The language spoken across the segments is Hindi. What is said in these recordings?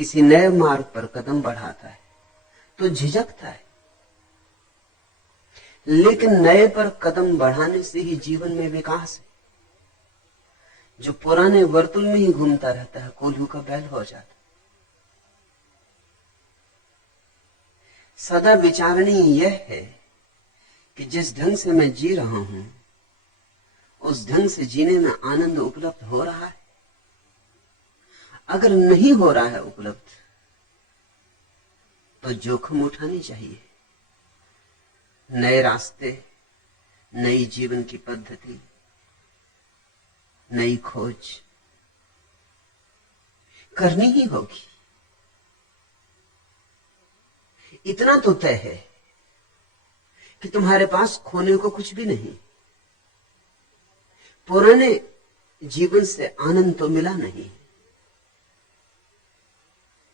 किसी नए मार्ग पर कदम बढ़ाता है तो झिझकता है, लेकिन नए पर कदम बढ़ाने से ही जीवन में विकास है। जो पुराने वर्तुल में ही घूमता रहता है कोल्हू का बैल हो जाता है। सदा विचारणीय यह है कि जिस ढंग से मैं जी रहा हूं उस ढंग से जीने में आनंद उपलब्ध हो रहा है। अगर नहीं हो रहा है उपलब्ध तो जोखिम उठानी चाहिए। नए रास्ते, नई जीवन की पद्धति, नई खोज करनी ही होगी। इतना तो तय है कि तुम्हारे पास खोने को कुछ भी नहीं। पुराने जीवन से आनंद तो मिला नहीं,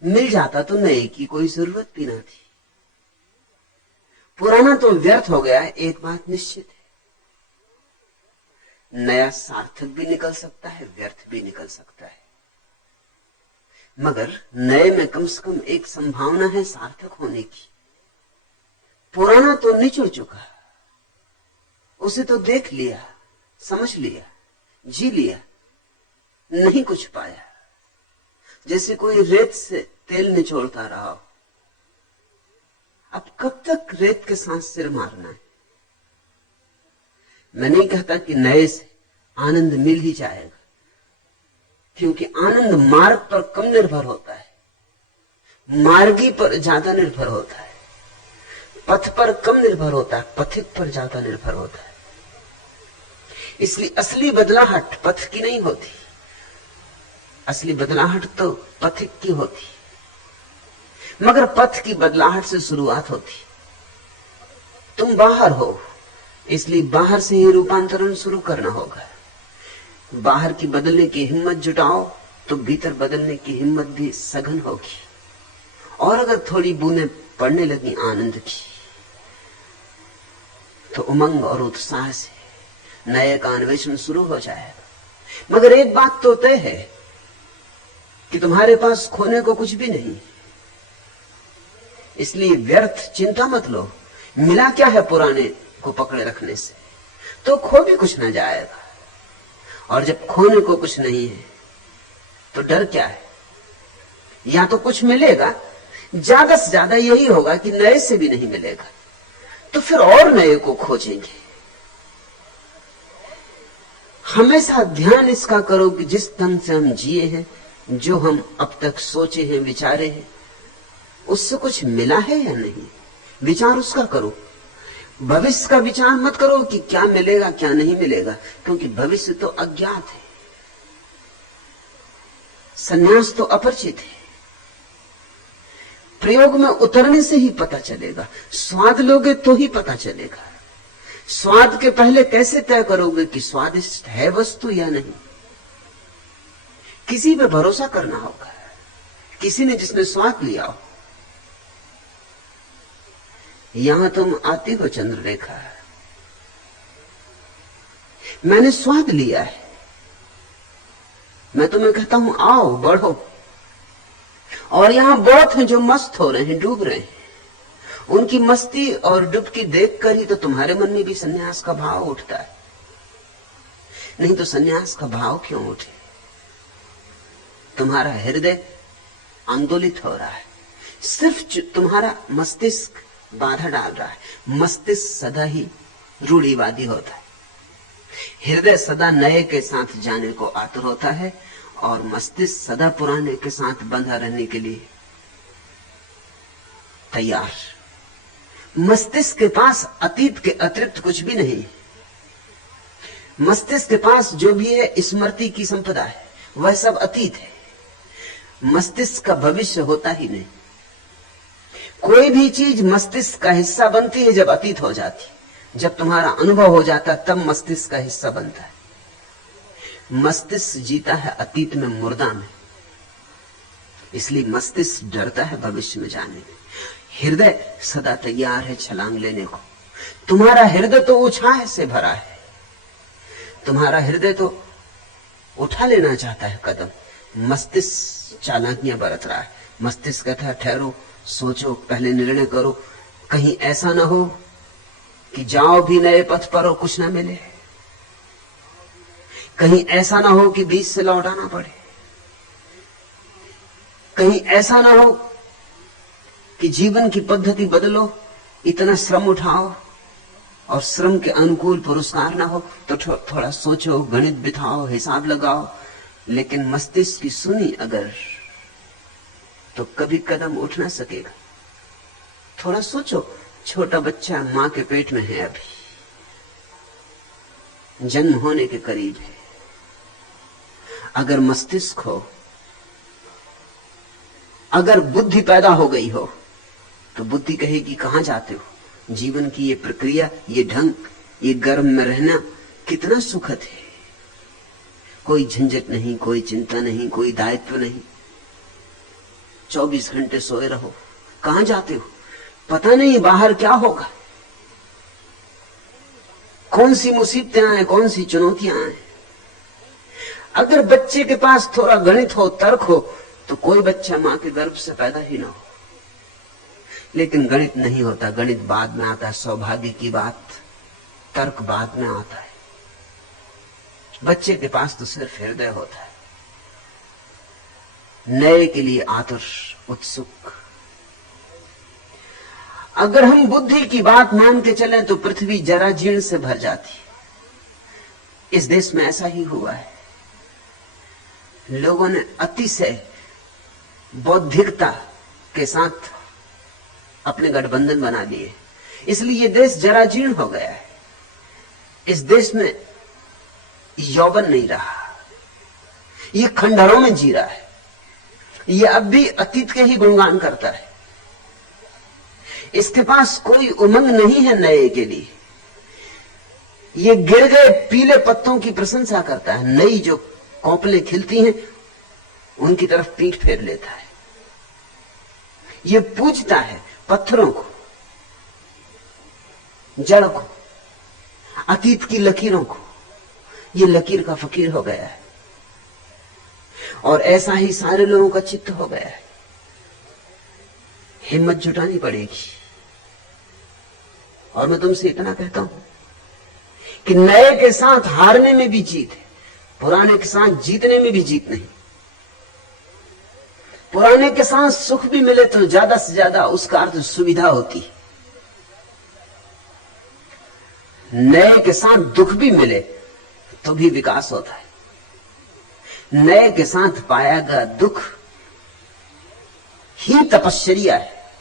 मिल जाता तो नए की कोई जरूरत भी ना थी। पुराना तो व्यर्थ हो गया है, एक बात निश्चित है। नया सार्थक भी निकल सकता है, व्यर्थ भी निकल सकता है, मगर नए में कम से कम एक संभावना है सार्थक होने की। पुराना तो निचुड़ चुका, उसे तो देख लिया, समझ लिया, जी लिया, नहीं कुछ पाया। जैसे कोई रेत से तेल निचोड़ता रहा हो। अब कब तक रेत के साथ सिर मारना है? मैं नहीं कहता कि नए से आनंद मिल ही जाएगा, क्योंकि आनंद मार्ग पर कम निर्भर होता है, मार्गी पर ज्यादा निर्भर होता है, पथ पर कम निर्भर होता है, पथिक पर ज्यादा निर्भर होता है। इसलिए असली बदलाहट पथ की नहीं होती, असली बदलाहट तो पथिक की होती, मगर पथ की बदलाहट से शुरुआत होती। तुम बाहर हो, इसलिए बाहर से ही रूपांतरण शुरू करना होगा। बाहर की बदलने की हिम्मत जुटाओ तो भीतर बदलने की हिम्मत भी सघन होगी। और अगर थोड़ी बूंदें पड़ने लगी आनंद की तो उमंग और उत्साह से नए का अन्वेषण शुरू हो जाएगा। मगर एक बात तो तय है कि तुम्हारे पास खोने को कुछ भी नहीं, इसलिए व्यर्थ चिंता मत लो। मिला क्या है पुराने को पकड़े रखने से? तो खो भी कुछ ना जाएगा। और जब खोने को कुछ नहीं है तो डर क्या है? या तो कुछ मिलेगा, ज्यादा से ज्यादा यही होगा कि नए से भी नहीं मिलेगा, तो फिर और नए को खोजेंगे। हमेशा ध्यान इसका करो कि जिस ढंग से हम जिए हैं, जो हम अब तक सोचे हैं, विचारे हैं, उससे कुछ मिला है या नहीं, विचार उसका करो। भविष्य का विचार मत करो कि क्या मिलेगा क्या नहीं मिलेगा, क्योंकि भविष्य तो अज्ञात है, संन्यास तो अपरिचित है। प्रयोग में उतरने से ही पता चलेगा। स्वाद लोगे तो ही पता चलेगा। स्वाद के पहले कैसे तय करोगे कि स्वादिष्ट है वस्तु या नहीं? किसी पे भरोसा करना होगा, किसी ने जिसने स्वाद लिया हो। यहां तुम आती हो चंद्ररेखा, मैंने स्वाद लिया है, मैं तुम्हें कहता हूं आओ बढ़ो। और यहां बहुत हैं जो मस्त हो रहे हैं, डूब रहे हैं। उनकी मस्ती और डुबकी देखकर ही तो तुम्हारे मन में भी सन्यास का भाव उठता है, नहीं तो सन्यास का भाव क्यों उठे? तुम्हारा हृदय आंदोलित हो रहा है, सिर्फ तुम्हारा मस्तिष्क बाधा डाल रहा है। मस्तिष्क सदा ही रूढ़िवादी होता है, हृदय सदा नए के साथ जाने को आतुर होता है, और मस्तिष्क सदा पुराने के साथ बंधा रहने के लिए तैयार। मस्तिष्क के पास अतीत के अतिरिक्त कुछ भी नहीं। मस्तिष्क के पास जो भी है स्मृति की संपदा है, वह सब अतीत है। मस्तिष्क का भविष्य होता ही नहीं। कोई भी चीज मस्तिष्क का हिस्सा बनती है जब अतीत हो जाती। जब तुम्हारा अनुभव हो जाता है तब मस्तिष्क का हिस्सा बनता है। मस्तिष्क जीता है अतीत में, मुर्दा में, इसलिए मस्तिष्क डरता है भविष्य में जाने में। हृदय सदा तैयार है छलांग लेने को। तुम्हारा हृदय तो उत्साह से भरा है, तुम्हारा हृदय तो उठा लेना चाहता है कदम। मस्तिष्क चालाकियां बरत रहा है, मस्तिष्क कहता है ठहरो, सोचो, पहले निर्णय करो, कहीं ऐसा ना हो कि जाओ भी नए पथ पर और कुछ ना मिले, कहीं ऐसा ना हो कि बीच से लौटाना पड़े, कहीं ऐसा ना हो कि जीवन की पद्धति बदलो, इतना श्रम उठाओ और श्रम के अनुकूल पुरस्कार ना हो। तो थोड़ा सोचो, गणित बिठाओ, हिसाब लगाओ। लेकिन मस्तिष्क की सुनी अगर तो कभी कदम उठ ना सकेगा। थोड़ा सोचो, छोटा बच्चा मां के पेट में है, अभी जन्म होने के करीब है। अगर मस्तिष्क हो, अगर बुद्धि पैदा हो गई हो, तो बुद्धि कहेगी कहां जाते हो? जीवन की ये प्रक्रिया, ये ढंग, ये गर्भ में रहना कितना सुखद है। कोई झंझट नहीं, कोई चिंता नहीं, कोई दायित्व नहीं, 24 घंटे सोए रहो। कहां जाते हो? पता नहीं बाहर क्या होगा, कौन सी मुसीबतें आए, कौन सी चुनौतियां आए। अगर बच्चे के पास थोड़ा गणित हो, तर्क हो, तो कोई बच्चा मां के गर्भ से पैदा ही ना हो। लेकिन गणित नहीं होता, गणित बाद में आता है, सौभाग्य की बात, तर्क बाद में आता है। बच्चे के पास तो सिर्फ हृदय होता है, नए के लिए आतुर, उत्सुक। अगर हम बुद्धि की बात मान के चलें तो पृथ्वी जरा जीर्ण से भर जाती है। इस देश में ऐसा ही हुआ है। लोगों ने अतिशय बौद्धिकता के साथ अपने गठबंधन बना लिए, इसलिए ये देश जरा जीर्ण हो गया है। इस देश में यौवन नहीं रहा, ये खंडहरों में जी रहा है। ये अब भी अतीत के ही गुणगान करता है। इसके पास कोई उमंग नहीं है नए के लिए। ये गिर गए पीले पत्तों की प्रशंसा करता है, नई जो कौपलें खिलती हैं उनकी तरफ पीठ फेर लेता है। ये पूजता है पत्थरों को, जड़ को, अतीत की लकीरों को। ये लकीर का फकीर हो गया है और ऐसा ही सारे लोगों का चित्त हो गया है। हिम्मत जुटानी पड़ेगी। और मैं तुमसे इतना कहता हूं कि नए के साथ हारने में भी जीत है, पुराने के साथ जीतने में भी जीत नहीं। पुराने के साथ सुख भी मिले तो ज्यादा से ज्यादा उसका अर्थ सुविधा होती है। नए के साथ दुख भी मिले तो भी विकास होता है। नए के साथ पाया गया दुख ही तपश्चर्या है,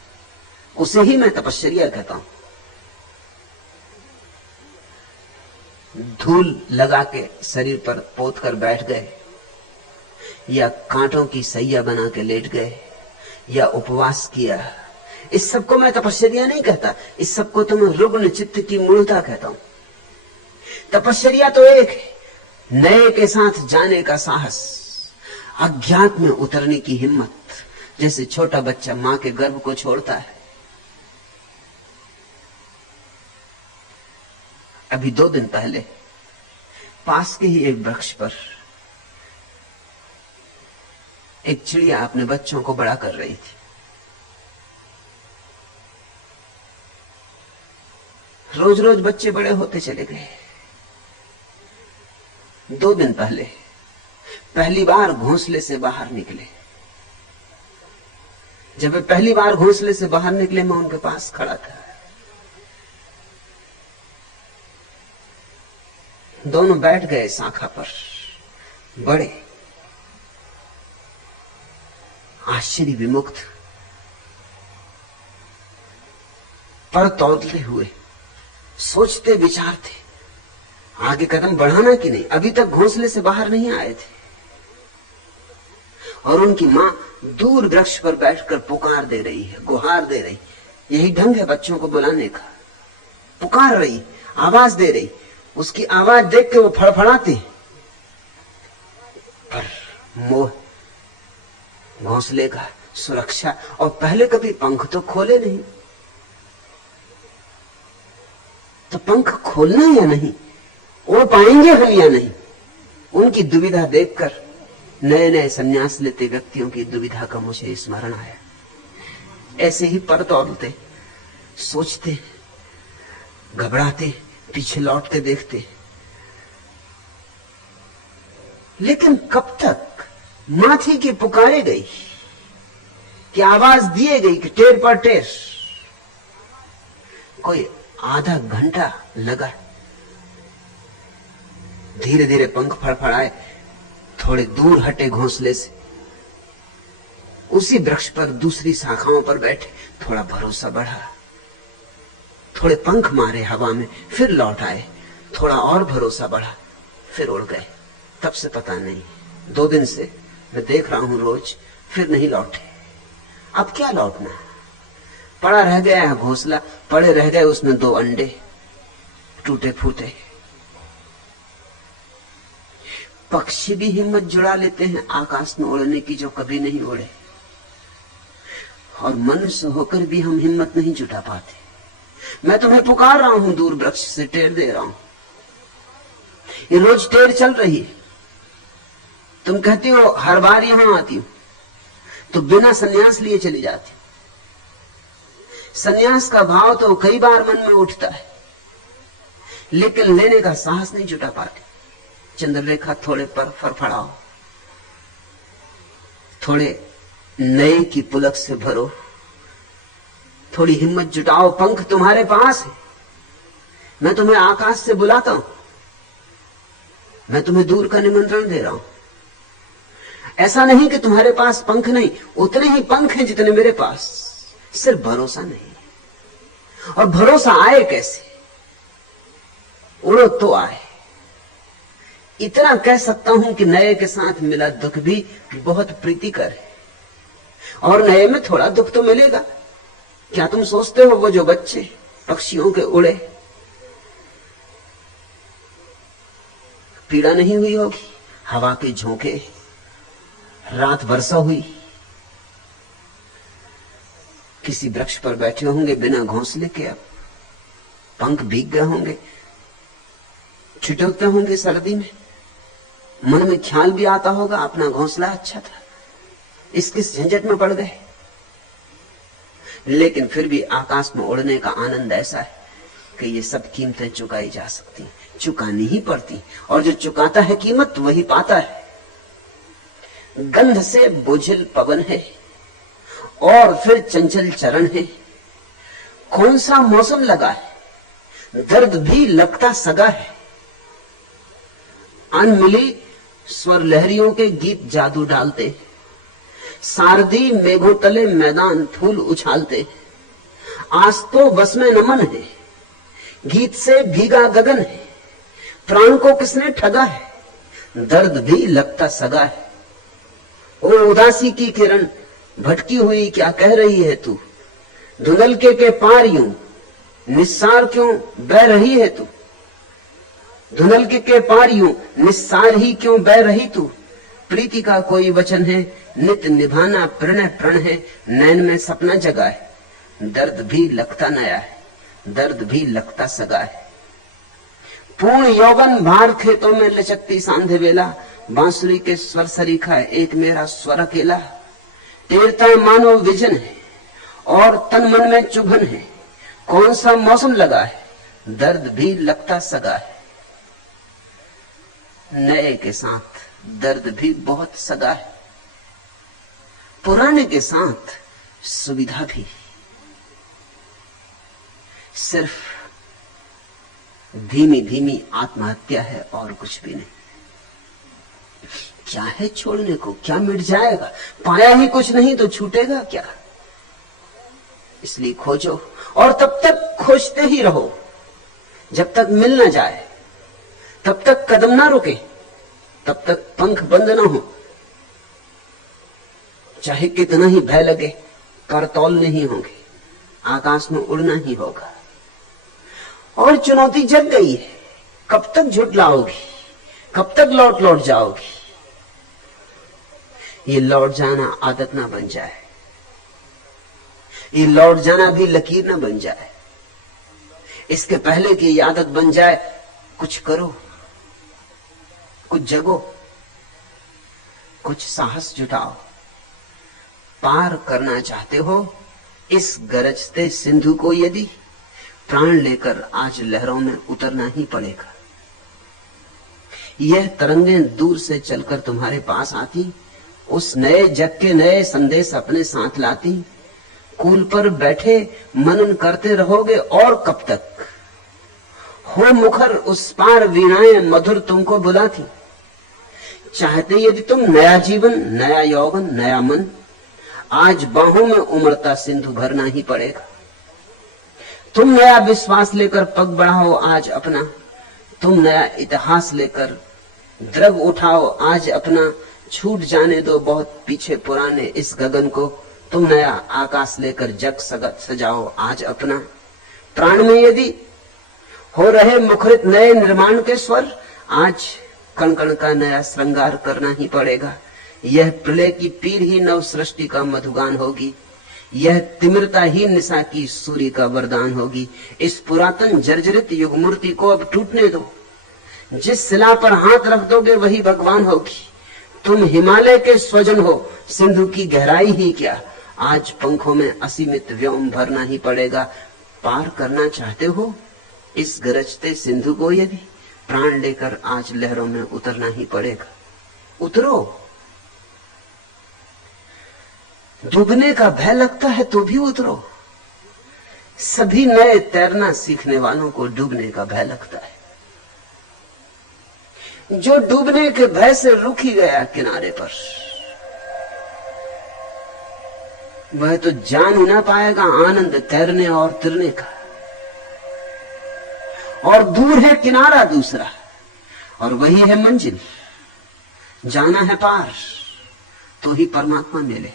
उसे ही मैं तपश्चर्या कहता हूं। धूल लगा के शरीर पर पोत कर बैठ गए, या कांटों की सैया बना के लेट गए, या उपवास किया, इस सबको मैं तपश्चर्या नहीं कहता। इस सबको तो मैं रुग्ण चित्त की मूलता कहता हूं। तपश्चर्या तो एक है, नए के साथ जाने का साहस, अज्ञात में उतरने की हिम्मत। जैसे छोटा बच्चा मां के गर्भ को छोड़ता है। अभी 2 दिन पहले पास के ही एक वृक्ष पर एक चिड़िया अपने बच्चों को बड़ा कर रही थी। रोज रोज बच्चे बड़े होते चले गए। 2 दिन पहले पहली बार घोंसले से बाहर निकले। जब वे पहली बार घोंसले से बाहर निकले, मैं उनके पास खड़ा था। दोनों बैठ गए शाखा पर, बड़े आश्चर्य विमुक्त, पर तौलते हुए, सोचते विचारते आगे कदम बढ़ाना कि नहीं। अभी तक घोंसले से बाहर नहीं आए थे और उनकी मां दूर वृक्ष पर बैठकर पुकार दे रही है, गुहार दे रही। यही ढंग है बच्चों को बुलाने का, पुकार रही, आवाज दे रही। उसकी आवाज देख के वो फड़फड़ाते, पर मोह, घोंसले का, सुरक्षा, और पहले कभी पंख तो खोले नहीं। तो पंख खोलना या नहीं, उड़ पाएंगे हम या नहीं, उनकी दुविधा देखकर नए नए संन्यास लेते व्यक्तियों की दुविधा का मुझे स्मरण आया। ऐसे ही पर दौड़ते, सोचते, घबराते, पीछे लौट के देखते, लेकिन कब तक मां थी कि पुकारे गई, कि आवाज दिए गई कि टेर पर टेर। कोई आधा घंटा लगा, धीरे धीरे पंख फड़फड़ाए, थोड़े दूर हटे घोंसले से, उसी वृक्ष पर दूसरी शाखाओं पर बैठे, थोड़ा भरोसा बढ़ा, थोड़े पंख मारे हवा में, फिर लौट आए, थोड़ा और भरोसा बढ़ा, फिर उड़ गए। तब से पता नहीं, 2 दिन से मैं देख रहा हूं रोज, फिर नहीं लौटे। अब क्या लौटना, पड़ा रह गया है घोंसला, पड़े रह गए उसमें 2 अंडे टूटे फूटे। पक्षी भी हिम्मत जुड़ा लेते हैं आकाश में उड़ने की, जो कभी नहीं उड़े, और मनुष्य होकर भी हम हिम्मत नहीं जुटा पाते। मैं तुम्हें पुकार रहा हूं, दूर वृक्ष से टेर दे रहा हूं, ये रोज टेर चल रही है। तुम कहती हो हर बार यहां आती हो, तो बिना सन्यास लिए चली जाती हो। सन्यास का भाव तो कई बार मन में उठता है, लेकिन लेने का साहस नहीं जुटा पाते। चंद्ररेखा थोड़े पर फड़फड़ाओ, थोड़े नए की पुलक से भरो, थोड़ी हिम्मत जुटाओ। पंख तुम्हारे पास है, मैं तुम्हें आकाश से बुलाता हूं, मैं तुम्हें दूर का निमंत्रण दे रहा हूं। ऐसा नहीं कि तुम्हारे पास पंख नहीं, उतने ही पंख हैं जितने मेरे पास, सिर्फ भरोसा नहीं। और भरोसा आए कैसे, उड़ो तो आए। इतना कह सकता हूं कि नए के साथ मिला दुख भी बहुत प्रीतिकर है, और नए में थोड़ा दुख तो मिलेगा। क्या तुम सोचते हो वो जो बच्चे पक्षियों के उड़े, पीड़ा नहीं हुई होगी? हवा के झोंके, रात वर्षा हुई, किसी वृक्ष पर बैठे होंगे बिना घोंसले के, अब पंख भीग गए होंगे, छिटकते होंगे सर्दी में, मन में ख्याल भी आता होगा अपना घोंसला अच्छा था, इसके झंझट में पड़ गए। लेकिन फिर भी आकाश में उड़ने का आनंद ऐसा है कि ये सब कीमतें चुकाई जा सकती, चुकानी ही पड़ती, और जो चुकाता है कीमत वही पाता है। गंध से बोझिल पवन है और फिर चंचल चरण है, कौन सा मौसम लगा है, दर्द भी लगता सगा है। अनमिली स्वर लहरियों के गीत जादू डालते, सारदी मेघों तले मैदान फूल उछालते। आज तो बस में नमन है, गीत से भीगा गगन है, प्राण को किसने ठगा है, दर्द भी लगता सगा है। ओ उदासी की किरण भटकी हुई क्या कह रही है तू, धुंधलके के पार यूं निस्सार क्यों बह रही है तू, धुंधलके के पार यूं निस्सार ही क्यों बह रही तू। प्रीति का कोई वचन है, नित निभाना प्रणय प्रण है, नैन में सपना जगा है, दर्द भी लगता नया है, दर्द भी लगता सगा है। पूर्ण यौवन भार खेतों में लचकती सांधे वेला, बांसुरी के स्वर सरीखा एक मेरा स्वर अकेला। टेरता मानो विजन है और तन मन में चुभन है, कौन सा मौसम लगा है, दर्द भी लगता सगा है। नए के साथ दर्द भी बहुत सगा है, पुराने के साथ सुविधा भी। सिर्फ धीमी धीमी आत्महत्या है और कुछ भी नहीं। क्या है छोड़ने को, क्या मिट जाएगा, पाया ही कुछ नहीं तो छूटेगा क्या। इसलिए खोजो, और तब तक खोजते ही रहो जब तक मिल ना जाए, तब तक कदम ना रुके, तब तक पंख बंद ना हो। चाहे कितना ही भय लगे, करतौल नहीं होंगे, आकाश में उड़ना ही होगा। और चुनौती जग गई है, कब तक झुठलाओगी, कब तक लौट लौट जाओगी। ये लौट जाना आदत ना बन जाए, ये लौट जाना भी लकीर ना बन जाए। इसके पहले कि ये आदत बन जाए, कुछ करो, कुछ जगो, कुछ साहस जुटाओ। पार करना चाहते हो इस गरजते सिंधु को, यदि प्राण लेकर आज लहरों में उतरना ही पड़ेगा। यह तरंगें दूर से चलकर तुम्हारे पास आती, उस नए जग के नए संदेश अपने साथ लाती। कूल पर बैठे मनन करते रहोगे और कब तक? हो मुखर उस पार वीणाएं मधुर तुमको बुलाती। चाहते यदि तुम नया जीवन, नया यौवन, नया मन, आज बाहों में उमड़ता सिंधु भरना ही पड़ेगा। तुम नया विश्वास लेकर पग बढ़ाओ आज अपना, तुम नया इतिहास लेकर द्रव उठाओ आज अपना। छूट जाने दो बहुत पीछे पुराने इस गगन को, तुम नया आकाश लेकर जग सजाओ आज अपना। प्राण में यदि हो रहे मुखरित नए निर्माण के स्वर, आज कण कण का नया श्रृंगार करना ही पड़ेगा। यह प्रलय की पीर ही नव सृष्टि का मधुगान होगी, यह तिमिरता ही निशा की सूर्य का वरदान होगी। इस पुरातन जर्जरित युग मूर्ति को अब टूटने दो, जिस शिला पर हाथ रख दोगे वही भगवान होगी। तुम हिमालय के स्वजन हो, सिंधु की गहराई ही क्या, आज पंखों में असीमित व्योम भरना ही पड़ेगा। पार करना चाहते हो इस गरजते सिंधु को, यदि प्राण लेकर आज लहरों में उतरना ही पड़ेगा। उतरो। डूबने का भय लगता है तो भी उतरो। सभी नए तैरना सीखने वालों को डूबने का भय लगता है। जो डूबने के भय से रुक ही गया किनारे पर, वह तो जान ही ना पाएगा आनंद तैरने और तिरने का। और दूर है किनारा दूसरा, और वही है मंजिल। जाना है पार तो ही परमात्मा मिले।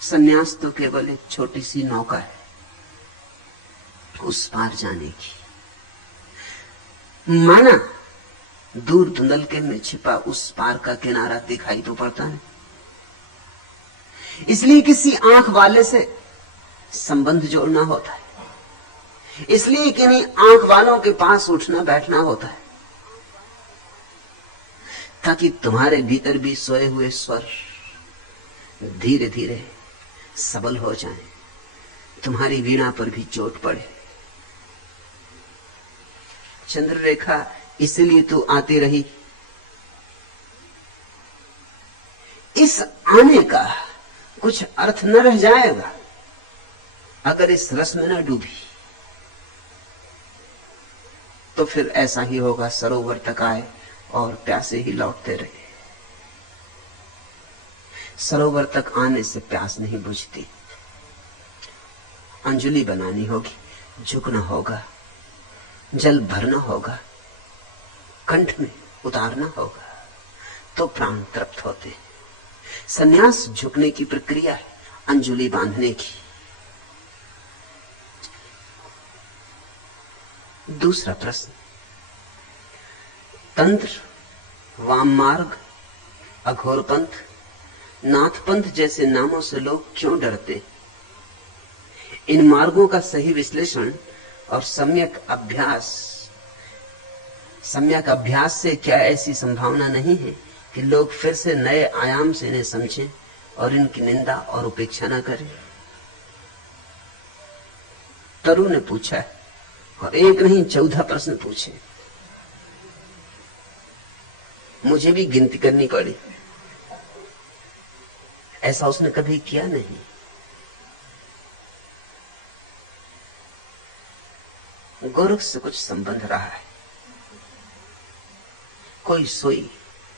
सन्यास तो केवल एक छोटी सी नौका है उस पार जाने की। माना दूर धुंधलके में छिपा उस पार का किनारा दिखाई तो पड़ता नहीं, इसलिए किसी आंख वाले से संबंध जोड़ना होता है, इसलिए किन्हीं आंख वालों के पास उठना बैठना होता है, ताकि तुम्हारे भीतर भी सोए हुए स्वर धीरे धीरे सबल हो जाएं, तुम्हारी वीणा पर भी चोट पड़े। चंद्ररेखा इसलिए तू आती रही। इस आने का कुछ अर्थ न रह जाएगा अगर इस रस में न डूबी। तो फिर ऐसा ही होगा, सरोवर तक आए और प्यासे ही लौटते रहे। सरोवर तक आने से प्यास नहीं बुझती। अंजलि बनानी होगी, झुकना होगा, जल भरना होगा, कंठ में उतारना होगा, तो प्राण तृप्त होते हैं। सन्यास झुकने की प्रक्रिया है, अंजलि बांधने की। दूसरा प्रश्न, तंत्र, वाम मार्ग, अघोर पंथ, नाथ पंथ जैसे नामों से लोग क्यों डरते? इन मार्गों का सही विश्लेषण और सम्यक अभ्यास से क्या ऐसी संभावना नहीं है कि लोग फिर से नए आयाम से इन्हें समझें और इनकी निंदा और उपेक्षा न करें? तरु ने पूछा है, और एक नहीं 14 प्रश्न पूछे। मुझे भी गिनती करनी पड़ी, ऐसा उसने कभी किया नहीं। गोरख से कुछ संबंध रहा है। कोई सोई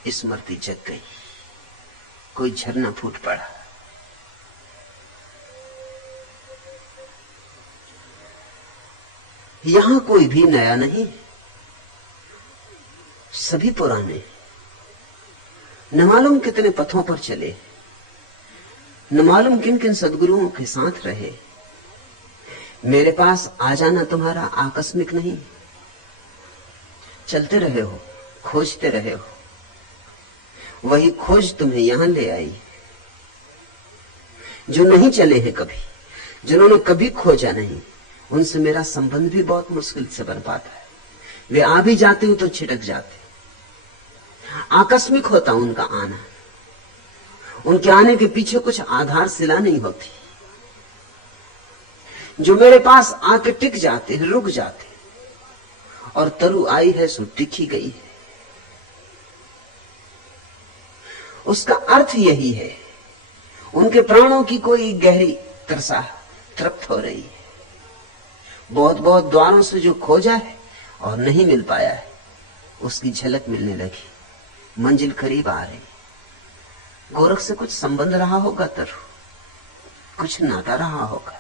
स्मृति जग गई, कोई झरना फूट पड़ा। यहां कोई भी नया नहीं, सभी पुराने। न मालूम कितने पथों पर चले, न मालूम किन किन सदगुरुओं के साथ रहे। मेरे पास आ जाना तुम्हारा आकस्मिक नहीं, चलते रहे हो, खोजते रहे हो, वही खोज तुम्हें यहां ले आई। जो नहीं चले हैं कभी, जिन्होंने कभी खोजा नहीं, उनसे मेरा संबंध भी बहुत मुश्किल से बन पाता है। वे आ भी जाते हो तो छिटक जाते, आकस्मिक होता उनका आना, उनके आने के पीछे कुछ आधारशिला नहीं होती। जो मेरे पास आके टिक जाते, रुक जाते, और तरु आई है सो टिक ही गई है, उसका अर्थ यही है उनके प्राणों की कोई गहरी तरसा तृप्त हो रही है। बहुत बहुत द्वारों से जो खोजा है और नहीं मिल पाया है, उसकी झलक मिलने लगी, मंजिल करीब आ रही। गोरख से कुछ संबंध रहा होगा तरु, कुछ नाता रहा होगा,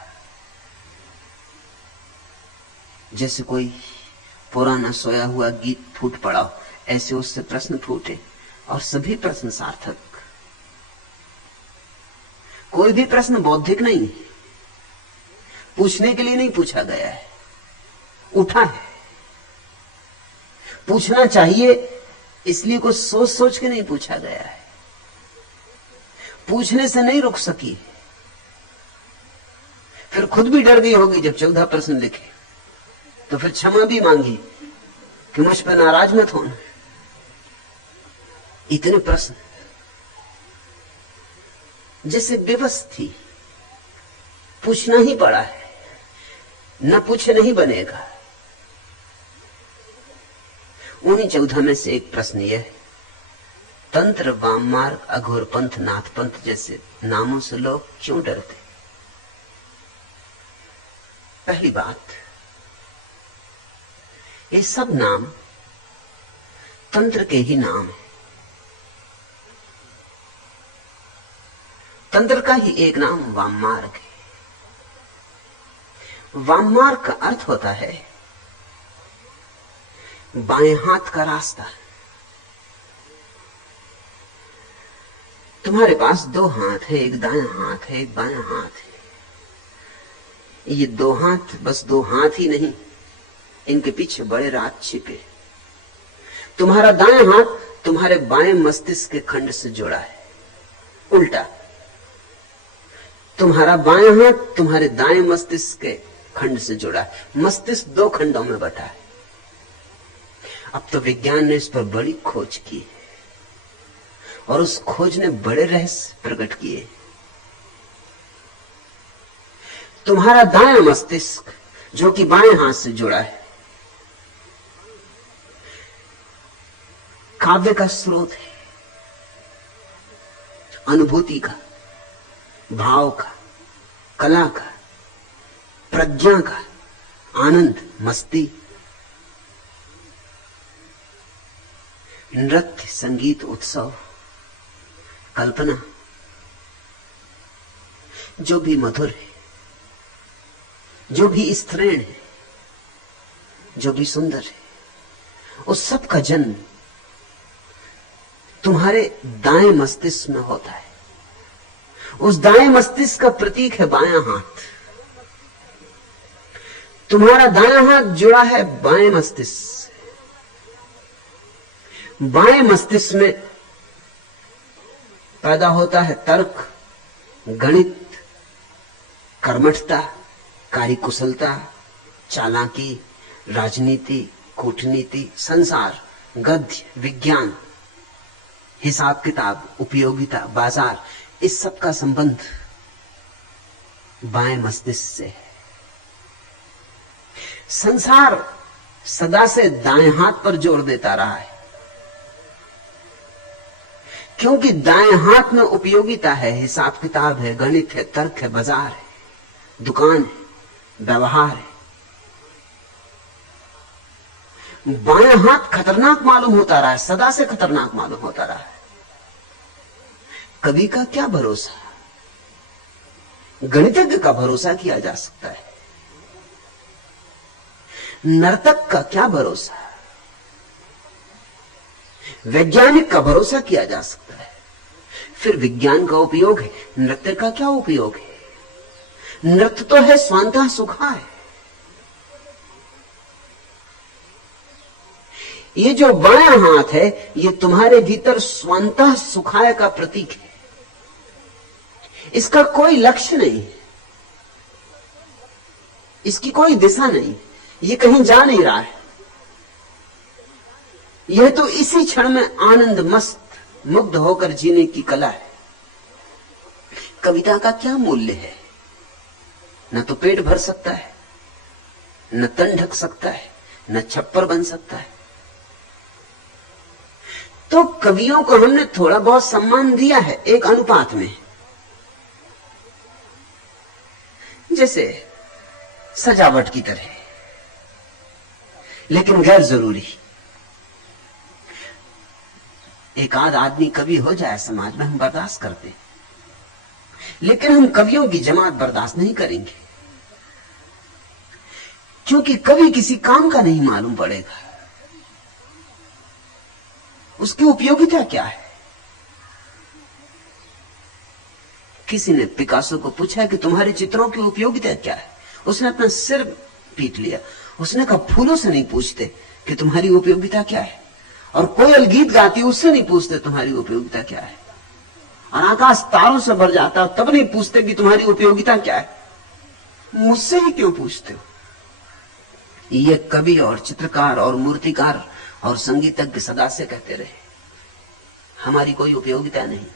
जैसे कोई पुराना सोया हुआ गीत फूट पड़ा हो, ऐसे उससे प्रश्न फूटे और सभी प्रश्न सार्थक। कोई भी प्रश्न बौद्धिक नहीं है, पूछने के लिए नहीं पूछा गया है, उठा है। पूछना चाहिए इसलिए कुछ सोच सोच के नहीं पूछा गया है, पूछने से नहीं रुक सकी, फिर खुद भी डर गई होगी जब 14 प्रश्न लिखे, तो फिर क्षमा भी मांगी कि मुझ पर नाराज मत होना। इतने प्रश्न, जैसे बेबस थी, पूछना ही पड़ा है, न पूछे नहीं बनेगा। उन्हीं 14 में से एक प्रश्न यह है, तंत्र, वाम मार्ग, अघोर पंथ, नाथ पंथ जैसे नामों से लोग क्यों डरते? पहली बात, ये सब नाम तंत्र के ही नाम है। तंत्र का ही एक नाम वाम मार्ग है। वाम मार्ग का अर्थ होता है बाएं हाथ का रास्ता। तुम्हारे पास 2 हाथ है, एक दायां हाथ है, एक बायां हाथ है। ये 2 हाथ बस 2 हाथ ही नहीं, इनके पीछे बड़े राज छिपे। तुम्हारा दायां हाथ तुम्हारे बाएं मस्तिष्क के खंड से जुड़ा है, उल्टा तुम्हारा बायां हाथ तुम्हारे दाएं मस्तिष्क के खंड से जुड़ा है। मस्तिष्क 2 खंडों में बटा है। अब तो विज्ञान ने इस पर बड़ी खोज की है और उस खोज ने बड़े रहस्य प्रकट किए। तुम्हारा दायां मस्तिष्क जो कि बाएं हाथ से जुड़ा है, काव्य का स्रोत है, अनुभूति का, भाव का, कला का, प्रज्ञा का, आनंद, मस्ती, नृत्य, संगीत, उत्सव, कल्पना, जो भी मधुर है, जो भी स्त्रीण है, जो भी सुंदर है, उस सब का जन्म तुम्हारे दाएं मस्तिष्क में होता है। उस दाएं मस्तिष्क का प्रतीक है बायां हाथ। तुम्हारा दायां हाथ जुड़ा है बाएं मस्तिष्क से। बाएं मस्तिष्क में पैदा होता है तर्क, गणित, कर्मठता, कार्यकुशलता, चालाकी, राजनीति, कूटनीति, संसार, गद्य, विज्ञान, हिसाब किताब, उपयोगिता, बाजार, इस सब का संबंध बाएं मस्तिष्क से है। संसार सदा से दाएं हाथ पर जोर देता रहा है, क्योंकि दाएं हाथ में उपयोगिता है, हिसाब किताब है, गणित है, तर्क है, बाजार है, दुकान है, व्यवहार है। बाएं हाथ खतरनाक मालूम होता रहा है, सदा से खतरनाक मालूम होता रहा है। कवि का क्या भरोसा, गणितज्ञ का भरोसा किया जा सकता है, नर्तक का क्या भरोसा, वैज्ञानिक का भरोसा किया जा सकता है। फिर विज्ञान का उपयोग है, नृत्य का क्या उपयोग है? नृत्य तो है स्वांतः सुखाय। ये जो बायां हाथ है, ये तुम्हारे भीतर स्वांतः सुखाय का प्रतीक है। इसका कोई लक्ष्य नहीं है, इसकी कोई दिशा नहीं, ये कहीं जा नहीं रहा है। यह तो इसी क्षण में आनंद मस्त मुग्ध होकर जीने की कला है। कविता का क्या मूल्य है? न तो पेट भर सकता है, न तन ढक सकता है, न छप्पर बन सकता है। तो कवियों को हमने थोड़ा बहुत सम्मान दिया है एक अनुपात में, जैसे सजावट की तरह, लेकिन गैर जरूरी। एक आध आदमी कवि हो जाए समाज में, हम बर्दाश्त करते, लेकिन हम कवियों की जमात बर्दाश्त नहीं करेंगे, क्योंकि कवि किसी काम का नहीं मालूम पड़ेगा, उसकी उपयोगिता क्या है। किसी ने पिकासो को पूछा कि तुम्हारे चित्रों की उपयोगिता क्या है? उसने अपना सिर पीट लिया। उसने कहा फूलों से नहीं पूछते कि तुम्हारी उपयोगिता क्या है, और कोयल गीत गाती उससे नहीं पूछते तुम्हारी उपयोगिता क्या है, और आकाश तारों से भर जाता तब नहीं पूछते कि तुम्हारी उपयोगिता क्या है। मुझसे ही क्यों पूछते हो? ये कवि और चित्रकार और मूर्तिकार और संगीतज्ञ सदा से कहते रहे, हमारी कोई उपयोगिता नहीं।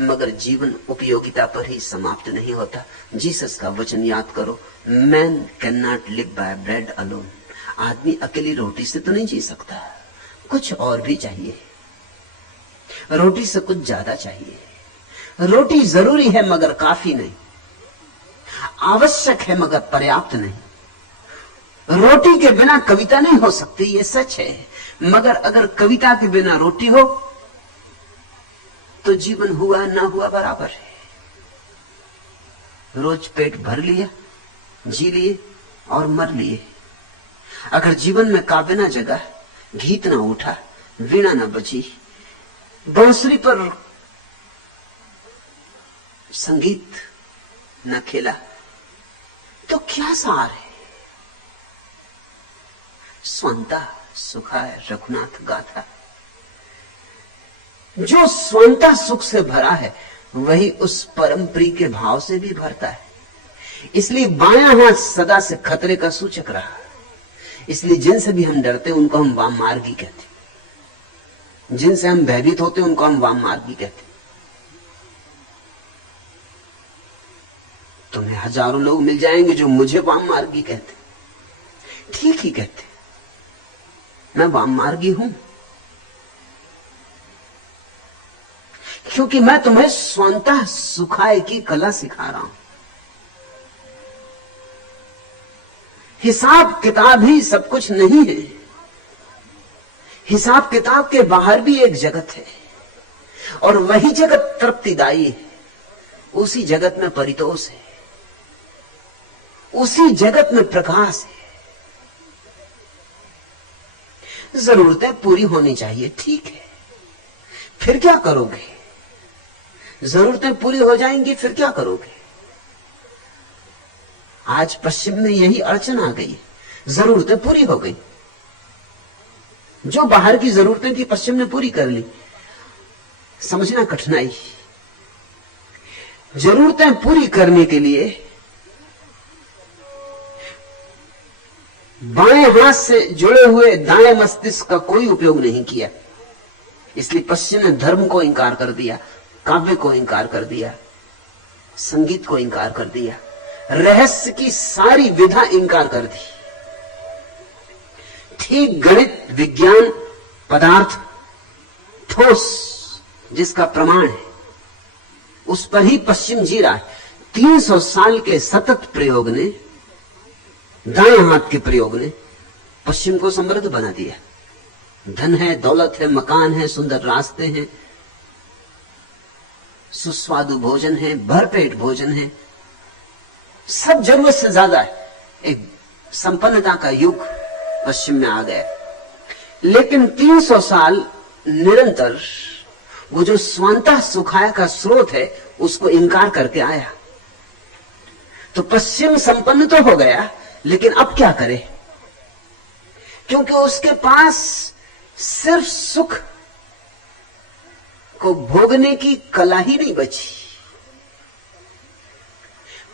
मगर जीवन उपयोगिता पर ही समाप्त नहीं होता। जीसस का वचन याद करो, man can not live by bread alone. आदमी अकेली रोटी से तो नहीं जी सकता, कुछ और भी चाहिए। रोटी से कुछ ज्यादा चाहिए। रोटी जरूरी है मगर काफी नहीं, आवश्यक है मगर पर्याप्त नहीं। रोटी के बिना कविता नहीं हो सकती, ये सच है, मगर अगर कविता के बिना रोटी हो तो जीवन हुआ ना हुआ बराबर है। रोज पेट भर लिया, जी लिए और मर लिए। अगर जीवन में काव्य ना जगा, गीत ना उठा, वीणा ना बजी, बांसुरी पर संगीत न खेला, तो क्या सार है? स्वंता सुखाय रघुनाथ गाथा। जो स्वंता सुख से भरा है वही उस परम प्रिय के भाव से भी भरता है। इसलिए बायां हाथ सदा से खतरे का सूचक रहा। इसलिए जिनसे भी हम डरते उनको हम वाम मार्गी कहते, जिनसे हम भयभीत होते उनको हम वाम मार्गी कहते। तुम्हें हजारों लोग मिल जाएंगे जो मुझे वाम मार्गी कहते, ठीक ही कहते, मैं वाम मार्गी हूं, क्योंकि मैं तुम्हें स्वंतः सुखाए की कला सिखा रहा हूं। हिसाब किताब ही सब कुछ नहीं है। हिसाब किताब के बाहर भी एक जगत है, और वही जगत तृप्तिदायी है। उसी जगत में परितोष है, उसी जगत में प्रकाश है। जरूरतें पूरी होनी चाहिए, ठीक है, फिर क्या करोगे? जरूरतें पूरी हो जाएंगी, फिर क्या करोगे? आज पश्चिम में यही अड़चन आ गई, जरूरतें पूरी हो गई, जो बाहर की जरूरतें थी पश्चिम ने पूरी कर ली। समझना कठिनाई। जरूरतें पूरी करने के लिए बाएं हाथ से जुड़े हुए दाएं मस्तिष्क का कोई उपयोग नहीं किया। इसलिए पश्चिम ने धर्म को इंकार कर दिया, काव्य को इंकार कर दिया, संगीत को इंकार कर दिया, रहस्य की सारी विधा इंकार कर दी। ठीक गणित, विज्ञान, पदार्थ, ठोस जिसका प्रमाण है, उस पर ही पश्चिम जी रहा है। 300 साल के सतत प्रयोग ने, दाएं हाथ के प्रयोग ने पश्चिम को समृद्ध बना दिया। धन है, दौलत है, मकान है, सुंदर रास्ते हैं, सुस्वादु भोजन है, भरपेट भोजन है, सब जरूरत से ज्यादा है। एक संपन्नता का युग पश्चिम में आ गया। लेकिन 300 साल निरंतर वो जो स्वांतः सुखाय का स्रोत है उसको इंकार करके आया। तो पश्चिम संपन्न तो हो गया, लेकिन अब क्या करे? क्योंकि उसके पास सिर्फ सुख को भोगने की कला ही नहीं बची।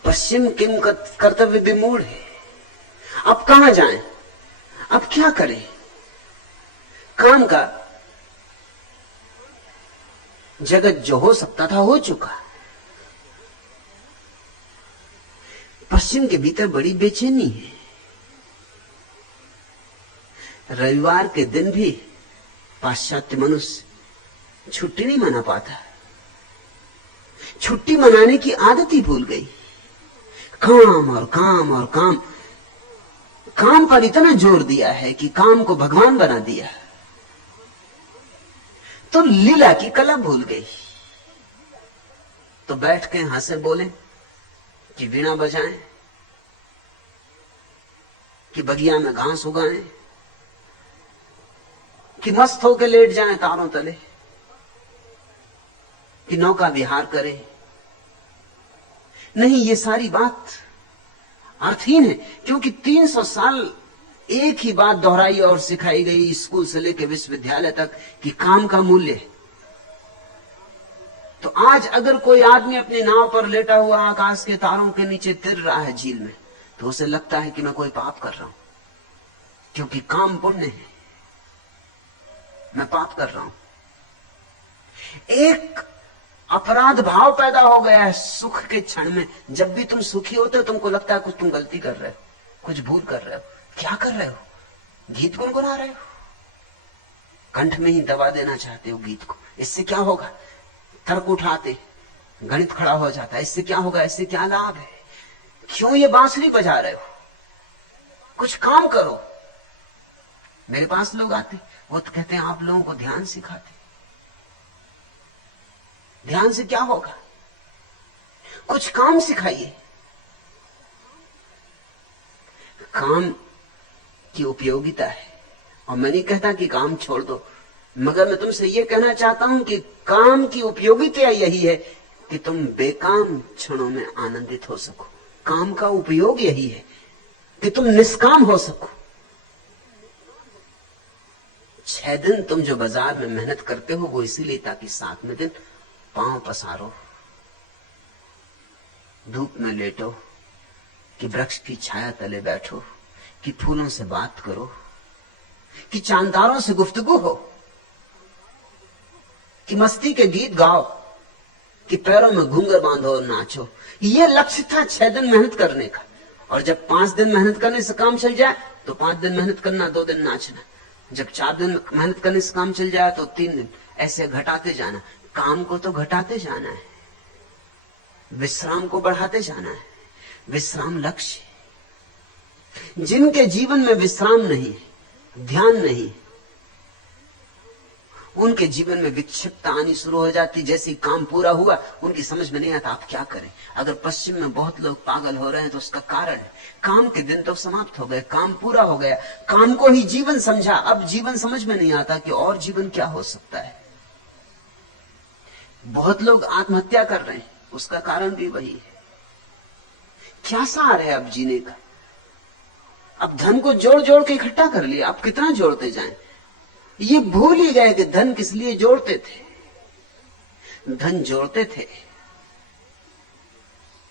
पश्चिम किम कर्तव्य विमूढ़ है। अब कहां जाएं? अब क्या करें? काम का जगत जो हो सकता था हो चुका। पश्चिम के भीतर बड़ी बेचैनी है। रविवार के दिन भी पाश्चात्य मनुष्य छुट्टी नहीं मना पाता। छुट्टी मनाने की आदत ही भूल गई। काम और काम और काम, काम पर इतना जोर दिया है कि काम को भगवान बना दिया, तो लीला की कला भूल गई। तो बैठ के हंसे बोले कि वीणा बजाएं, कि बगिया में घास उगाएं, कि मस्त होकर लेट जाएं तारों तले, कि नौका विहार करें। नहीं, ये सारी बात अर्थहीन है, क्योंकि 300 साल एक ही बात दोहराई और सिखाई गई स्कूल से लेकर विश्वविद्यालय तक कि काम का मूल्य है। तो आज अगर कोई आदमी अपनी नाव पर लेटा हुआ आकाश के तारों के नीचे तिर रहा है झील में, तो उसे लगता है कि मैं कोई पाप कर रहा हूं, क्योंकि काम पुण्य है, मैं पाप कर रहा हूं। एक अपराध भाव पैदा हो गया है सुख के क्षण में। जब भी तुम सुखी होते हो तुमको लगता है कुछ तुम गलती कर रहे हो, कुछ भूल कर रहे हो। क्या कर रहे हो? गीत गुनगुना रहे हो, कंठ में ही दबा देना चाहते हो गीत को। इससे क्या होगा? तर्क उठाते, गणित खड़ा हो जाता है। इससे क्या होगा? इससे क्या लाभ है? क्यों ये बांसुरी बजा रहे हो? कुछ काम करो। मेरे पास लोग आते, वो तो कहते हैं आप लोगों को ध्यान सिखाते। ध्यान से क्या होगा? कुछ काम सिखाइए। काम की उपयोगिता है, और मैं नहीं कहता कि काम छोड़ दो, मगर मैं तुमसे यह कहना चाहता हूं कि काम की उपयोगिता यही है कि तुम बेकाम क्षणों में आनंदित हो सको। काम का उपयोग यही है कि तुम निष्काम हो सको। 6 दिन तुम जो बाजार में मेहनत करते हो वो इसीलिए ताकि 7वें दिन पांव पसारो, धूप में लेटो, कि वृक्ष की छाया तले बैठो, कि फूलों से बात करो, कि चांदारों से गुफ्तगू हो, कि मस्ती के गीत गाओ, कि पैरों में घूंघर बांधो और नाचो। ये लक्ष्य था 6 दिन मेहनत करने का। और जब 5 दिन मेहनत करने से काम चल जाए तो 5 दिन मेहनत करना, 2 दिन नाचना। जब 4 दिन मेहनत करने से काम चल जाए तो 3 दिन, ऐसे घटाते जाना। काम को तो घटाते जाना है, विश्राम को बढ़ाते जाना है। विश्राम लक्ष्य है। जिनके जीवन में विश्राम नहीं, ध्यान नहीं, उनके जीवन में विक्षिप्तता आनी शुरू हो जाती। जैसे ही काम पूरा हुआ उनकी समझ में नहीं आता आप क्या करें। अगर पश्चिम में बहुत लोग पागल हो रहे हैं तो उसका कारण है काम के दिन तो समाप्त हो गए, काम पूरा हो गया, काम को ही जीवन समझा। अब जीवन समझ में नहीं आता कि और जीवन क्या हो सकता है। बहुत लोग आत्महत्या कर रहे हैं, उसका कारण भी वही है। क्या सार है अब जीने का? अब धन को जोड़ जोड़ के इकट्ठा कर लिया, अब कितना जोड़ते जाएं? ये भूल ही गए कि धन किस लिए जोड़ते थे। धन जोड़ते थे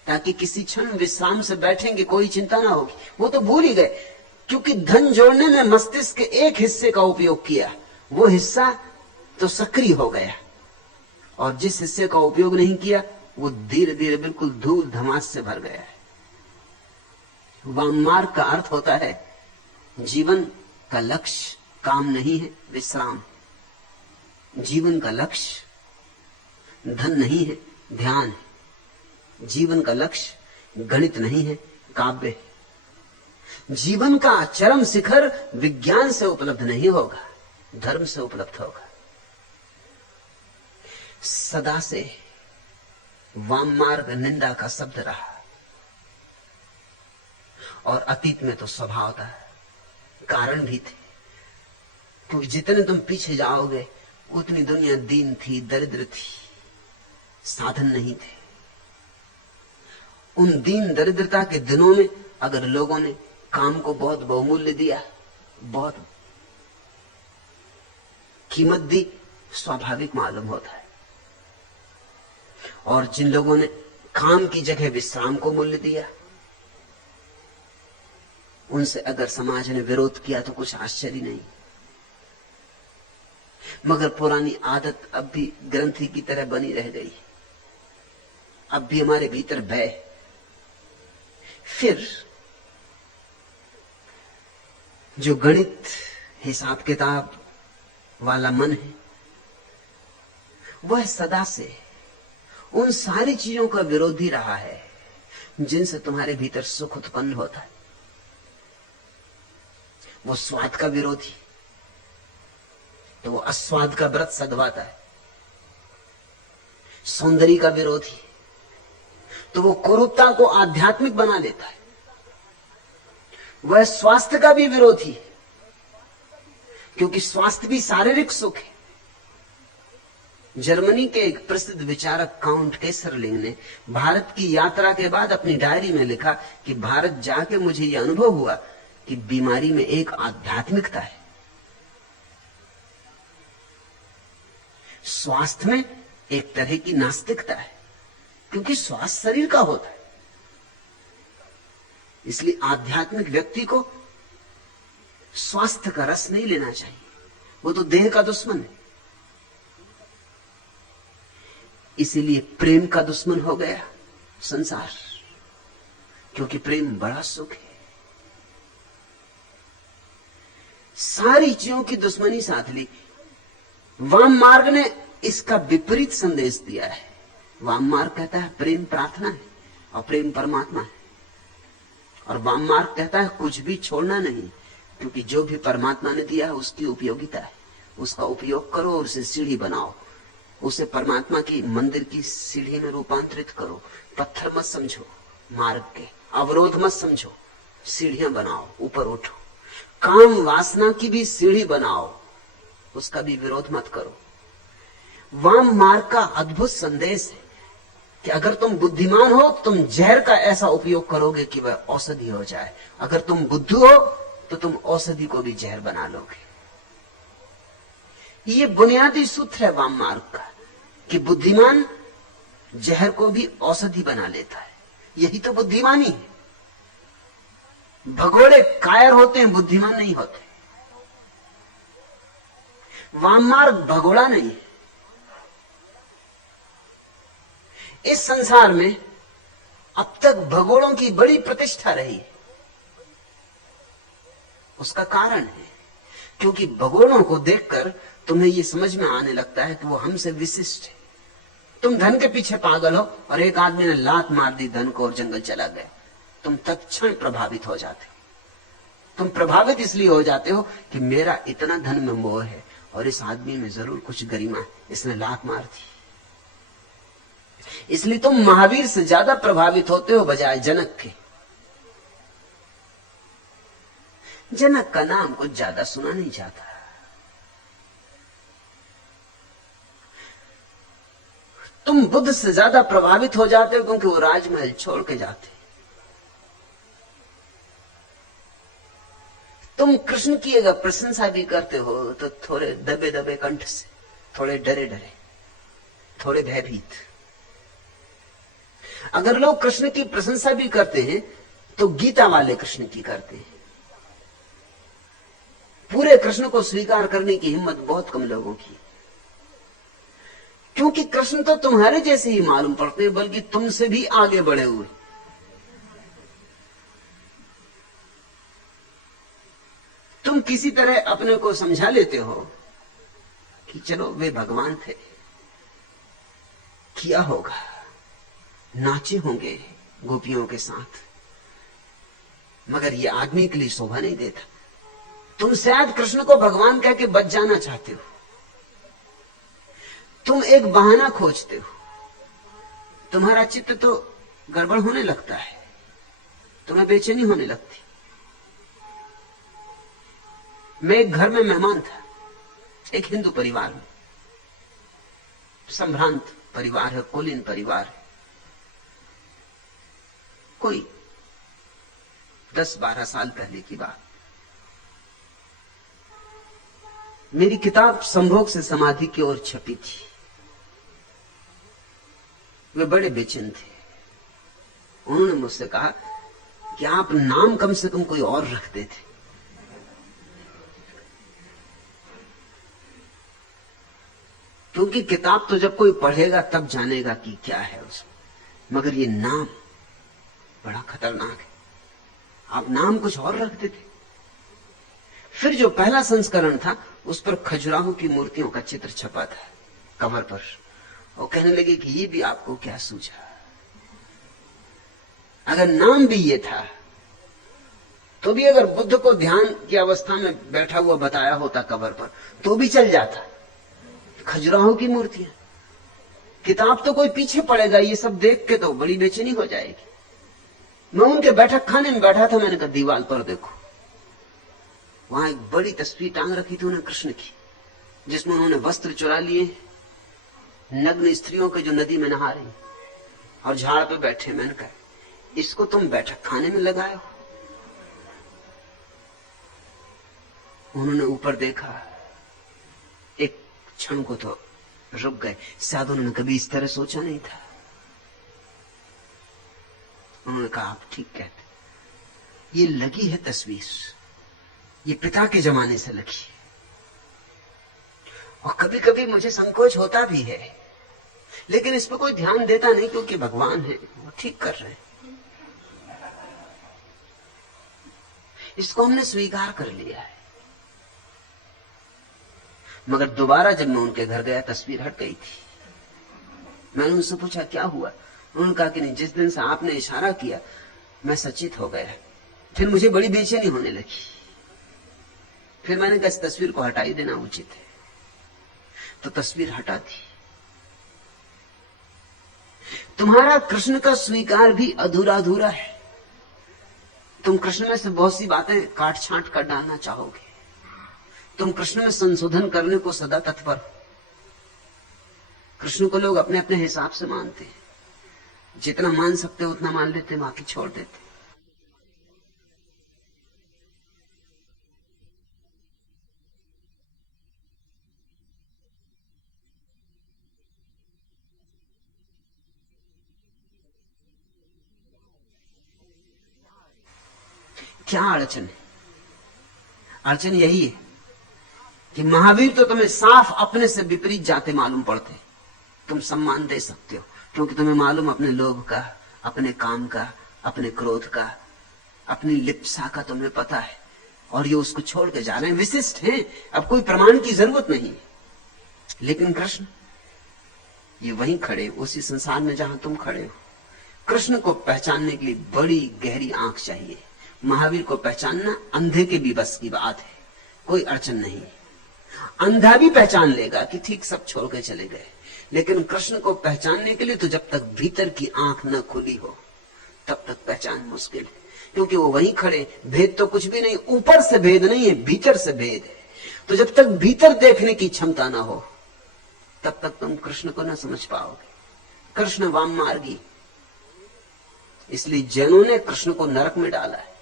ताकि किसी क्षण विश्राम से बैठेंगे, कोई चिंता ना होगी। वो तो भूल ही गए, क्योंकि धन जोड़ने में मस्तिष्क के एक हिस्से का उपयोग किया, वो हिस्सा तो सक्रिय हो गया, और जिस हिस्से का उपयोग नहीं किया वो धीरे धीरे बिल्कुल धूल धमास से भर गया है। वाम मार्ग का अर्थ होता है जीवन का लक्ष्य काम नहीं है, विश्राम। जीवन का लक्ष्य धन नहीं है, ध्यान है। जीवन का लक्ष्य गणित नहीं है, काव्य है। जीवन का चरम शिखर विज्ञान से उपलब्ध नहीं होगा, धर्म से उपलब्ध होगा। सदा से वाम मार्ग निंदा का शब्द रहा, और अतीत में तो स्वभाव था, कारण भी थे। क्योंकि जितने तुम पीछे जाओगे उतनी दुनिया दीन थी, दरिद्र थी, साधन नहीं थे। उन दीन दरिद्रता के दिनों में अगर लोगों ने काम को बहुत बहुमूल्य दिया, बहुत कीमत दी, स्वाभाविक मालूम होता है। और जिन लोगों ने काम की जगह विश्राम को मूल्य दिया, उनसे अगर समाज ने विरोध किया तो कुछ आश्चर्य नहीं। मगर पुरानी आदत अब भी ग्रंथि की तरह बनी रह गई। अब भी हमारे भीतर भय। फिर जो गणित हिसाब किताब वाला मन है, वह सदा से उन सारी चीजों का विरोधी रहा है जिनसे तुम्हारे भीतर सुख उत्पन्न होता है। वो स्वाद का विरोधी तो वो अस्वाद का व्रत सधवाता है। सौंदर्य का विरोधी तो वो कुरूपता को आध्यात्मिक बना लेता है। वह स्वास्थ्य का भी विरोधी है, क्योंकि स्वास्थ्य भी शारीरिक सुख है। जर्मनी के एक प्रसिद्ध विचारक काउंट केसरलिंग ने भारत की यात्रा के बाद अपनी डायरी में लिखा कि भारत जाके मुझे यह अनुभव हुआ कि बीमारी में एक आध्यात्मिकता है, स्वास्थ्य में एक तरह की नास्तिकता है, क्योंकि स्वास्थ्य शरीर का होता है। इसलिए आध्यात्मिक व्यक्ति को स्वास्थ्य का रस नहीं लेना चाहिए, वो तो देह का दुश्मन है। इसीलिए प्रेम का दुश्मन हो गया संसार, क्योंकि प्रेम बड़ा सुख है। सारी चीजों की दुश्मनी साध ली। वाम मार्ग ने इसका विपरीत संदेश दिया है। वाम मार्ग कहता है प्रेम प्रार्थना है और प्रेम परमात्मा है, और वाम मार्ग कहता है कुछ भी छोड़ना नहीं, क्योंकि जो भी परमात्मा ने दिया है उसकी उपयोगिता है, उसका उपयोग करो और उसे सीढ़ी बनाओ, उसे परमात्मा की मंदिर की सीढ़ी में रूपांतरित करो। पत्थर मत समझो, मार्ग के अवरोध मत समझो, सीढ़ियां बनाओ, ऊपर उठो। काम वासना की भी सीढ़ी बनाओ, उसका भी विरोध मत करो। वाम मार्ग का अद्भुत संदेश है कि अगर तुम बुद्धिमान हो तुम जहर का ऐसा उपयोग करोगे कि वह औषधि हो जाए, अगर तुम बुद्धू हो तो तुम औषधि को भी जहर बना लोगे। ये बुनियादी सूत्र है वाम मार्ग का कि बुद्धिमान जहर को भी औषधि बना लेता है। यही तो बुद्धिमानी है। भगोड़े कायर होते हैं, बुद्धिमान नहीं होते। वाम मार्ग भगोड़ा नहीं है। इस संसार में अब तक भगोड़ों की बड़ी प्रतिष्ठा रही है। उसका कारण है क्योंकि भगोड़ों को देखकर तुम्हें यह समझ में आने लगता है कि वो हमसे विशिष्ट है। तुम धन के पीछे पागल हो और एक आदमी ने लात मार दी धन को और जंगल चला गया, तुम तत्क्षण प्रभावित हो जाते हो। तुम प्रभावित इसलिए हो जाते हो कि मेरा इतना धन में मोह है और इस आदमी में जरूर कुछ गरिमा है, इसने लात मार दी। इसलिए तुम महावीर से ज्यादा प्रभावित होते हो बजाय जनक के। जनक का नाम कुछ ज्यादा सुना नहीं जाता। तुम बुद्ध से ज्यादा प्रभावित हो जाते हो क्योंकि वो राजमहल छोड़ के जाते। तुम कृष्ण की अगर प्रशंसा भी करते हो तो थोड़े दबे दबे कंठ से, थोड़े डरे डरे, थोड़े भयभीत। अगर लोग कृष्ण की प्रशंसा भी करते हैं तो गीता वाले कृष्ण की करते हैं। पूरे कृष्ण को स्वीकार करने की हिम्मत बहुत कम लोगों की, क्योंकि कृष्ण तो तुम्हारे जैसे ही मालूम पड़ते हैं, बल्कि तुमसे भी आगे बढ़े हुए। तुम किसी तरह अपने को समझा लेते हो कि चलो वे भगवान थे, किया होगा, नाचे होंगे गोपियों के साथ, मगर ये आदमी के लिए शोभा नहीं देता। तुम शायद कृष्ण को भगवान कह के बच जाना चाहते हो। तुम एक बहाना खोजते हो। तुम्हारा चित्त तो गड़बड़ होने लगता है, तुम्हें बेचैनी होने लगती। मैं एक घर में मेहमान था, एक हिंदू परिवार में। संभ्रांत परिवार है, कुलीन परिवार है। कोई 10-12 साल पहले की बात। मेरी किताब संभोग से समाधि की ओर छपी थी। वे बड़े बेचैन थे। उन्होंने मुझसे कहा कि आप नाम कम से कम कोई और रख देते। क्योंकि किताब तो जब कोई पढ़ेगा तब जानेगा कि क्या है उसमें, मगर ये नाम बड़ा खतरनाक है। आप नाम कुछ और रखते थे। फिर जो पहला संस्करण था उस पर खजुराहो की मूर्तियों का चित्र छपा था कवर पर, और कहने लगे कि ये भी आपको क्या सूझा। अगर नाम भी ये था तो भी अगर बुद्ध को ध्यान की अवस्था में बैठा हुआ बताया होता कवर पर तो भी चल जाता। खजुराहो की मूर्तियां, किताब तो कोई पीछे पड़ेगा, ये सब देख के तो बड़ी बेचैनी हो जाएगी। मैं उनके बैठक खाने में बैठा था, मैंने कहा दीवार पर देखो, वहां एक बड़ी तस्वीर टांग रखी थी उन्हें कृष्ण की, जिसमें उन्होंने वस्त्र चुरा लिए, नग्न स्त्रियों के जो नदी में नहा रही और झाड़ पे बैठे। मैंने कहा इसको तुम बैठक खाने में लगाए हो। उन्होंने ऊपर देखा, एक क्षण को तो रुक गए, शायद उन्होंने कभी इस तरह सोचा नहीं था। उन्होंने कहा आप ठीक कहते, ये लगी है तस्वीर, ये पिता के जमाने से लगी है, और कभी कभी मुझे संकोच होता भी है, लेकिन इस पर कोई ध्यान देता नहीं, क्योंकि भगवान है, वो ठीक कर रहे हैं, इसको हमने स्वीकार कर लिया है। मगर दोबारा जब मैं उनके घर गया, तस्वीर हट गई थी। मैंने उनसे पूछा क्या हुआ। उन्होंने कहा कि नहीं, जिस दिन से आपने इशारा किया मैं सचेत हो गया, फिर मुझे बड़ी बेचैनी होने लगी, फिर मैंने कहा इस तस्वीर को हटा ही देना उचित है, तो तस्वीर हटा दी। तुम्हारा कृष्ण का स्वीकार भी अधूरा अधूरा है। तुम कृष्ण में से बहुत सी बातें काट छांट कर डालना चाहोगे, तुम कृष्ण में संशोधन करने को सदा तत्पर। कृष्ण को लोग अपने अपने हिसाब से मानते हैं, जितना मान सकते उतना मान लेते, बाकी छोड़ देते। क्या अड़चन है? अड़चन यही है कि महावीर तो तुम्हें साफ अपने से विपरीत जाते मालूम पड़ते। तुम सम्मान दे सकते हो क्योंकि तुम्हें मालूम अपने लोभ का, अपने काम का, अपने क्रोध का, अपनी लिप्सा का तुम्हें पता है, और ये उसको छोड़ के जा रहे हैं, विशिष्ट हैं, अब कोई प्रमाण की जरूरत नहीं। लेकिन कृष्ण ये वहीं खड़े, उसी संसार में जहां तुम खड़े हो। कृष्ण को पहचानने के लिए बड़ी गहरी आंख चाहिए। महावीर को पहचानना अंधे के भी बस की बात है, कोई अड़चन नहीं। अंधा भी पहचान लेगा कि ठीक सब छोड़ के चले गए, लेकिन कृष्ण को पहचानने के लिए तो जब तक भीतर की आंख न खुली हो तब तक पहचान मुश्किल है, क्योंकि वो वहीं खड़े। भेद तो कुछ भी नहीं, ऊपर से भेद नहीं है, भीतर से भेद है। तो जब तक भीतर देखने की क्षमता ना हो तब तक तुम कृष्ण को न समझ पाओगे। कृष्ण वाम मार्गी, इसलिए जैनों ने कृष्ण को नरक में डाला है,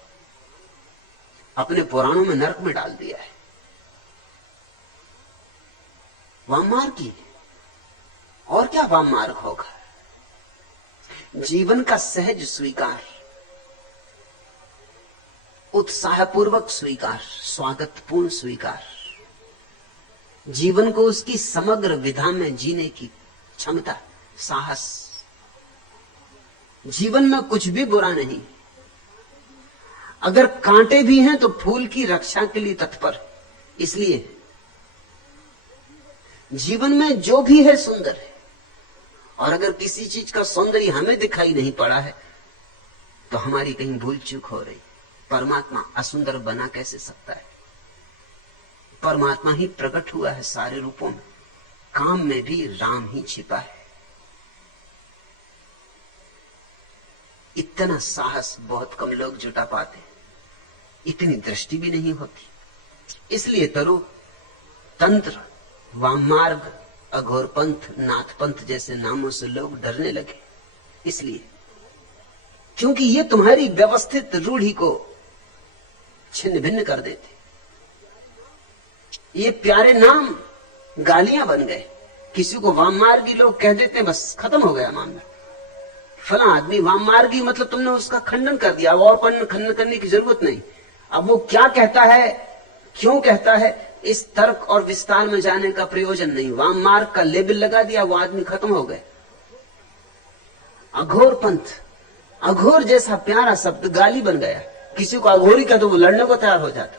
अपने पुराणों में नरक में डाल दिया है। वाम मार्गी, और क्या वाम मार्ग होगा? जीवन का सहज स्वीकार, उत्साहपूर्वक स्वीकार, स्वागतपूर्ण स्वीकार, जीवन को उसकी समग्र विधा में जीने की क्षमता, साहस। जीवन में कुछ भी बुरा नहीं, अगर कांटे भी हैं तो फूल की रक्षा के लिए तत्पर। इसलिए जीवन में जो भी है सुंदर है, और अगर किसी चीज का सौंदर्य हमें दिखाई नहीं पड़ा है तो हमारी कहीं भूल चूक हो रही। परमात्मा असुंदर बना कैसे सकता है? परमात्मा ही प्रकट हुआ है सारे रूपों में, काम में भी राम ही छिपा है। इतना साहस बहुत कम लोग जुटा पाते, इतनी दृष्टि भी नहीं होती। इसलिए तरु, तंत्र, वामार्ग, अघोर पंथ, नाथ पंथ जैसे नामों से लोग डरने लगे। इसलिए क्योंकि ये तुम्हारी व्यवस्थित रूढ़ी को छिन्न भिन्न कर देते। ये प्यारे नाम गालियां बन गए। किसी को वाममार्गी लोग कह देते हैं, बस खत्म हो गया मामला। फला आदमी वाममार्गी, मतलब तुमने उसका खंडन कर दिया, और खंडन करने की जरूरत नहीं। अब वो क्या कहता है, क्यों कहता है, इस तर्क और विस्तार में जाने का प्रयोजन नहीं। वहां मार्ग का लेबल लगा दिया, वो आदमी खत्म हो गए। अघोर पंथ, अघोर जैसा प्यारा शब्द गाली बन गया। किसी को अघोरी का तो वो लड़ने को तैयार हो जाता।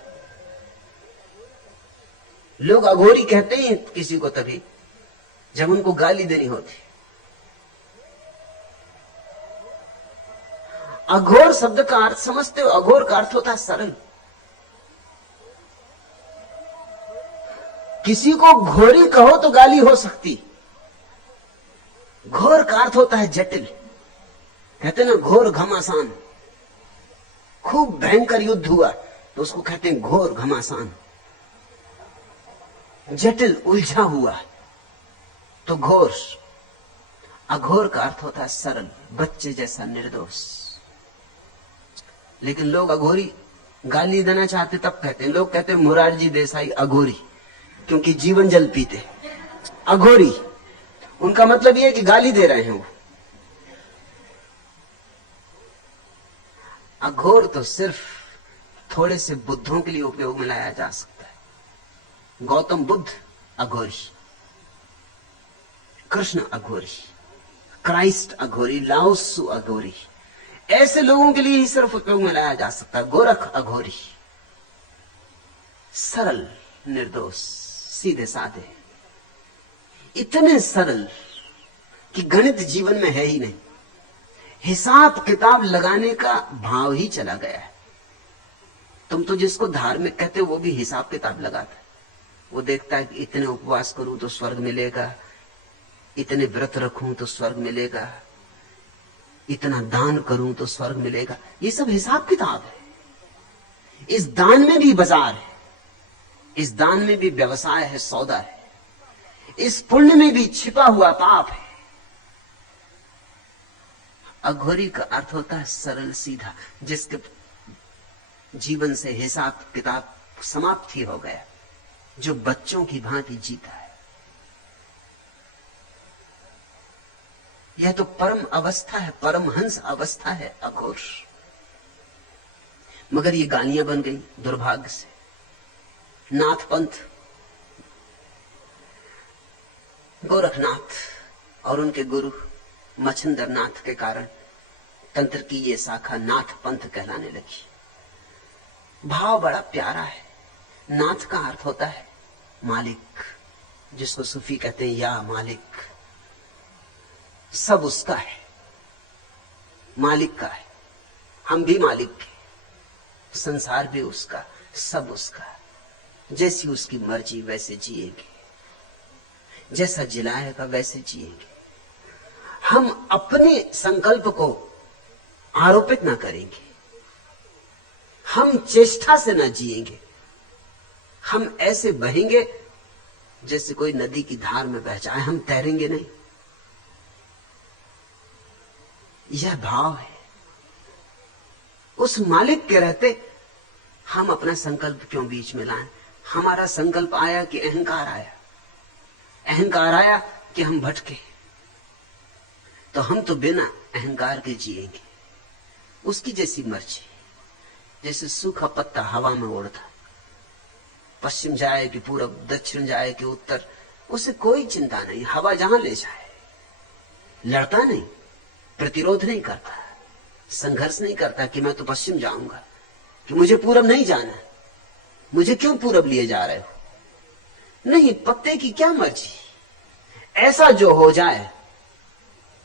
लोग अघोरी कहते ही किसी को तभी जब उनको गाली देनी होती। अघोर शब्द का अर्थ समझते हो? अघोर का अर्थ होता है सरल। किसी को घोरी कहो तो गाली हो सकती। घोर का अर्थ होता है जटिल। कहते ना घोर घमासान, खूब भयंकर युद्ध हुआ तो उसको कहते हैं घोर घमासान। जटिल उलझा हुआ तो घोर। अघोर का अर्थ होता है सरल, बच्चे जैसा निर्दोष। लेकिन लोग अघोरी गाली देना चाहते तब कहते हैं, लोग कहते हैं मोरारजी देसाई अघोरी, क्योंकि जीवन जल पीते। अघोरी उनका मतलब यह है कि गाली दे रहे हैं वो। अघोर तो सिर्फ थोड़े से बुद्धों के लिए उपयोग में लाया जा सकता है। गौतम बुद्ध अघोरी, कृष्ण अघोरी, क्राइस्ट अघोरी, लाओत्सु अघोरी, ऐसे लोगों के लिए ही सिर्फ उपयोग में लाया जा सकता है। गोरख अघोरी, सरल निर्दोष सीधे साधे, इतने सरल कि गणित जीवन में है ही नहीं। हिसाब किताब लगाने का भाव ही चला गया है। तुम तो जिसको धार्मिक कहते हो वो भी हिसाब किताब लगाता है। वो देखता है कि इतने उपवास करूं तो स्वर्ग मिलेगा, इतने व्रत रखूं तो स्वर्ग मिलेगा, इतना दान करूं तो स्वर्ग मिलेगा। ये सब हिसाब किताब है। इस दान में भी बाजार है, इस दान में भी व्यवसाय है, सौदा है। इस पुण्य में भी छिपा हुआ पाप है। अघोरी का अर्थ होता है सरल सीधा, जिसके जीवन से हिसाब किताब समाप्त ही हो गया, जो बच्चों की भांति जीता है। यह तो परम अवस्था है, परमहंस अवस्था है अघोर। मगर ये गालियां बन गई दुर्भाग्य से। नाथ पंथ, गोरखनाथ और उनके गुरु मच्छिंद्र नाथ के कारण तंत्र की ये शाखा नाथ पंथ कहलाने लगी। भाव बड़ा प्यारा है। नाथ का अर्थ होता है मालिक, जिसको सूफी कहते हैं या मालिक। सब उसका है, मालिक का है। हम भी मालिक के, संसार भी उसका, सब उसका। जैसी उसकी मर्जी वैसे जिएंगे, जैसा जिलाएगा वैसे जिएंगे। हम अपने संकल्प को आरोपित ना करेंगे, हम चेष्टा से ना जिएंगे। हम ऐसे बहेंगे जैसे कोई नदी की धार में बह जाए, हम तैरेंगे नहीं। यह भाव है। उस मालिक के रहते हम अपना संकल्प क्यों बीच में लाएं? हमारा संकल्प आया कि अहंकार आया, अहंकार आया कि हम भटके, तो हम तो बिना अहंकार के जिएंगे। उसकी जैसी मर्जी। जैसे सूखा पत्ता हवा में उड़ता, पश्चिम जाए कि पूरब, दक्षिण जाए कि उत्तर, उसे कोई चिंता नहीं। हवा जहां ले जाए, लड़ता नहीं, प्रतिरोध नहीं करता, संघर्ष नहीं करता कि मैं तो पश्चिम जाऊंगा, कि मुझे पूरब नहीं जाना, मुझे क्यों पूरब लिए जा रहे हो। नहीं, पत्ते की क्या मर्जी। ऐसा जो हो जाए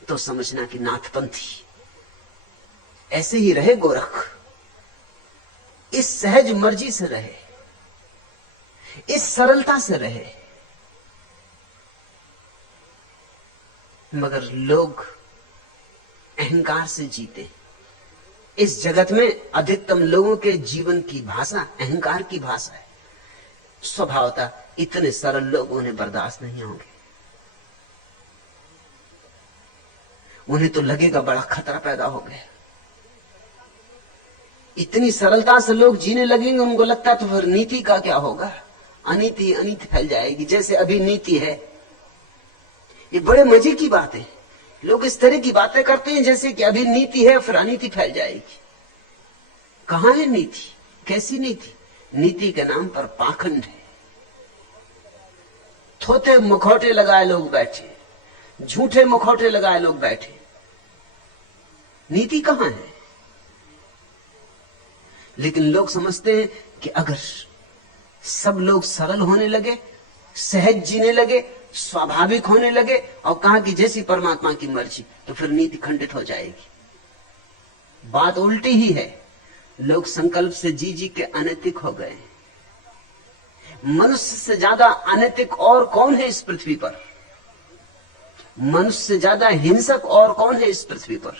तो समझना कि नाथपंथी। ऐसे ही रहे गोरख, इस सहज मर्जी से रहे, इस सरलता से रहे। मगर लोग अहंकार से जीते। इस जगत में अधिकतम लोगों के जीवन की भाषा अहंकार की भाषा है। स्वभावतः इतने सरल लोग उन्हें बर्दाश्त नहीं होंगे। उन्हें तो लगेगा बड़ा खतरा पैदा हो गया। इतनी सरलता से लोग जीने लगेंगे, उनको लगता तो फिर नीति का क्या होगा। अनीति अनीति फैल जाएगी, जैसे अभी नीति है। ये बड़े मजे की बात है। लोग इस तरह की बातें करते हैं जैसे कि अभी नीति है, फिर अनीति फैल जाएगी। कहां है नीति? कैसी नीति? नीति के नाम पर पाखंड है, थोथे मुखौटे लगाए लोग बैठे, झूठे मुखौटे लगाए लोग बैठे। नीति कहां है? लेकिन लोग समझते हैं कि अगर सब लोग सरल होने लगे, सहज जीने लगे, स्वाभाविक होने लगे और कहा कि जैसी परमात्मा की मर्जी, तो फिर नीति खंडित हो जाएगी। बात उल्टी ही है। लोग संकल्प से जी जी के अनैतिक हो गए। मनुष्य से ज्यादा अनैतिक और कौन है इस पृथ्वी पर? मनुष्य से ज्यादा हिंसक और कौन है इस पृथ्वी पर?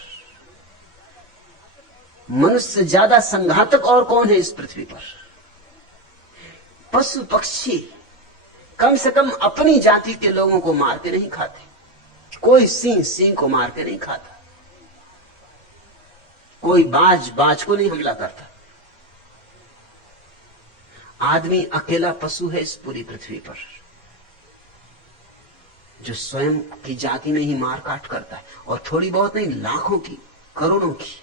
मनुष्य से ज्यादा संघातक और कौन है इस पृथ्वी पर? पशु पक्षी कम से कम अपनी जाति के लोगों को मार के नहीं खाते। कोई सिंह सिंह को मार के नहीं खाता, कोई बाज बाज को नहीं हमला करता। आदमी अकेला पशु है इस पूरी पृथ्वी पर जो स्वयं की जाति में ही मार काट करता है, और थोड़ी बहुत नहीं, लाखों की, करोड़ों की।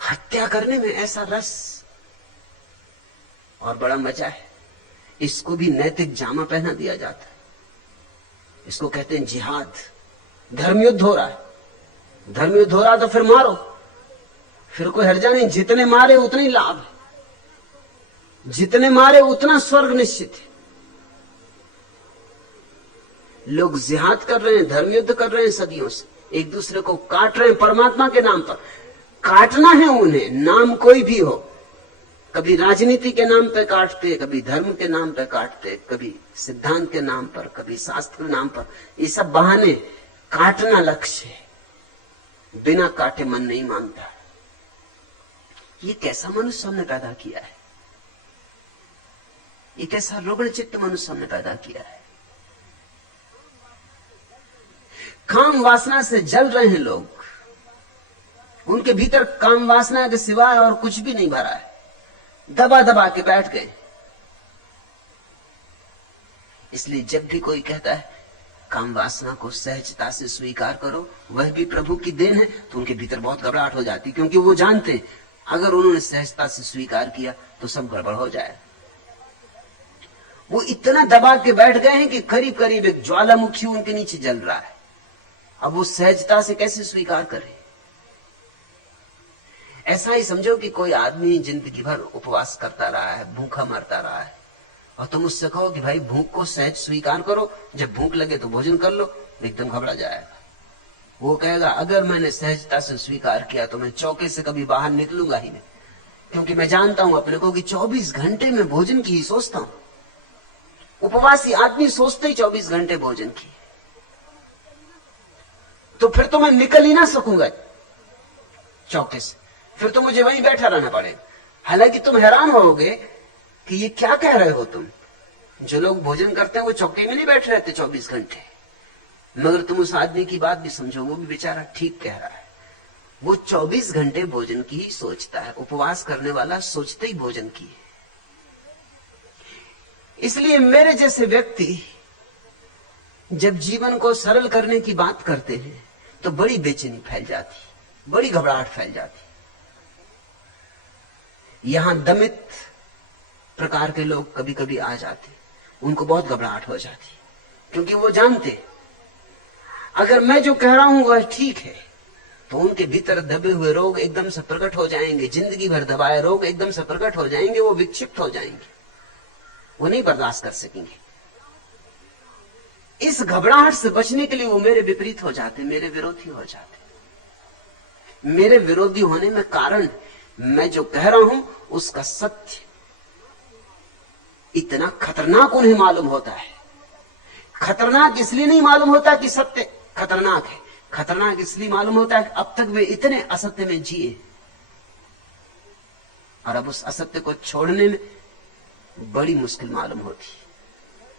हत्या करने में ऐसा रस और बड़ा मजा है। इसको भी नैतिक जामा पहना दिया जाता है। इसको कहते हैं जिहाद। धर्मयुद्ध हो रहा है, धर्मयुद्ध हो रहा तो फिर मारो, फिर कोई हर्जा नहीं। जितने मारे उतना ही लाभ है, जितने मारे उतना स्वर्ग निश्चित है। लोग जिहाद कर रहे हैं, धर्मयुद्ध कर रहे हैं सदियों से, एक दूसरे को काट रहे हैं परमात्मा के नाम पर। काटना है उन्हें, नाम कोई भी हो। कभी राजनीति के नाम पे काटते, कभी धर्म के नाम पे काटते, कभी सिद्धांत के नाम पर, कभी शास्त्र के नाम पर। ये सब बहाने। काटना लक्ष्य है, बिना काटे मन नहीं मानता। ये कैसा मनुष्य हमने पैदा किया है? ये कैसा रुग्ण चित्त मनुष्य हमने पैदा किया है? काम वासना से जल रहे हैं लोग। उनके भीतर काम वासना के सिवाय और कुछ भी नहीं भरा है, दबा दबा के बैठ गए। इसलिए जब भी कोई कहता है काम वासना को सहजता से स्वीकार करो, वह भी प्रभु की देन है, तो उनके भीतर बहुत घबराहट हो जाती, क्योंकि वो जानते हैं अगर उन्होंने सहजता से स्वीकार किया तो सब गड़बड़ हो जाए। वो इतना दबा के बैठ गए हैं कि करीब करीब एक ज्वालामुखी उनके नीचे जल रहा है। अब वो सहजता से कैसे स्वीकार करें? ऐसा ही समझो कि कोई आदमी जिंदगी भर उपवास करता रहा है, भूखा मरता रहा है, और तुम उससे कहो कि भाई भूख को सहज स्वीकार करो, जब भूख लगे तो भोजन कर लो, एकदम घबरा जाएगा। वो कहेगा अगर मैंने सहजता से स्वीकार किया तो मैं चौके से कभी बाहर निकलूंगा ही नहीं, क्योंकि मैं जानता हूं अपने को कि 24 घंटे में भोजन की ही सोचता हूं। उपवासी आदमी सोचते ही 24 घंटे भोजन की, तो फिर तो मैं निकल ही ना सकूंगा चौके से, फिर तो मुझे वहीं बैठा रहना पड़ेगा। हालांकि तुम हैरान होगे कि ये क्या कह रहे हो तुम। जो लोग भोजन करते हैं वो चौके में नहीं बैठे रहते 24 घंटे, मगर तुम उस आदमी की बात भी समझो, वो भी बेचारा ठीक कह रहा है। वो 24 घंटे भोजन की ही सोचता है। उपवास करने वाला सोचते ही भोजन की है। इसलिए मेरे जैसे व्यक्ति जब जीवन को सरल करने की बात करते हैं तो बड़ी बेचैनी फैल जाती, बड़ी घबराहट फैल जाती। यहां दमित प्रकार के लोग कभी कभी आ जाते, उनको बहुत घबराहट हो जाती, क्योंकि वो जानते अगर मैं जो कह रहा हूं वह ठीक है तो उनके भीतर दबे हुए रोग एकदम से प्रकट हो जाएंगे। जिंदगी भर दबाए रोग एकदम से प्रकट हो जाएंगे, वो विक्षिप्त हो जाएंगे, वो नहीं बर्दाश्त कर सकेंगे। इस घबराहट से बचने के लिए वो मेरे विपरीत हो जाते, मेरे विरोधी हो जाते। मेरे विरोधी होने में कारण मैं जो कह रहा हूं उसका सत्य इतना खतरनाक उन्हें मालूम होता है। खतरनाक इसलिए नहीं मालूम होता कि सत्य खतरनाक है, खतरनाक इसलिए मालूम होता है कि अब तक वे इतने असत्य में जिए, और अब उस असत्य को छोड़ने में बड़ी मुश्किल मालूम होती,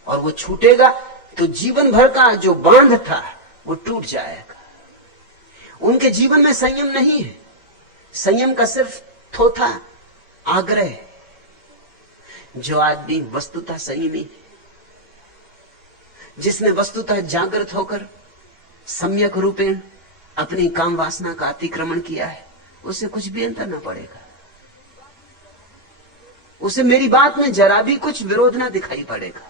और वो छूटेगा तो जीवन भर का जो बांध था वो टूट जाएगा। उनके जीवन में संयम नहीं है, संयम का सिर्फ थोथा आग्रह। जो आदमी वस्तुतः संयमी है, जिसने वस्तुतः जागृत होकर सम्यक रूपेण अपनी काम वासना का अतिक्रमण किया है, उसे कुछ भी अंतर न पड़ेगा, उसे मेरी बात में जरा भी कुछ विरोध ना दिखाई पड़ेगा।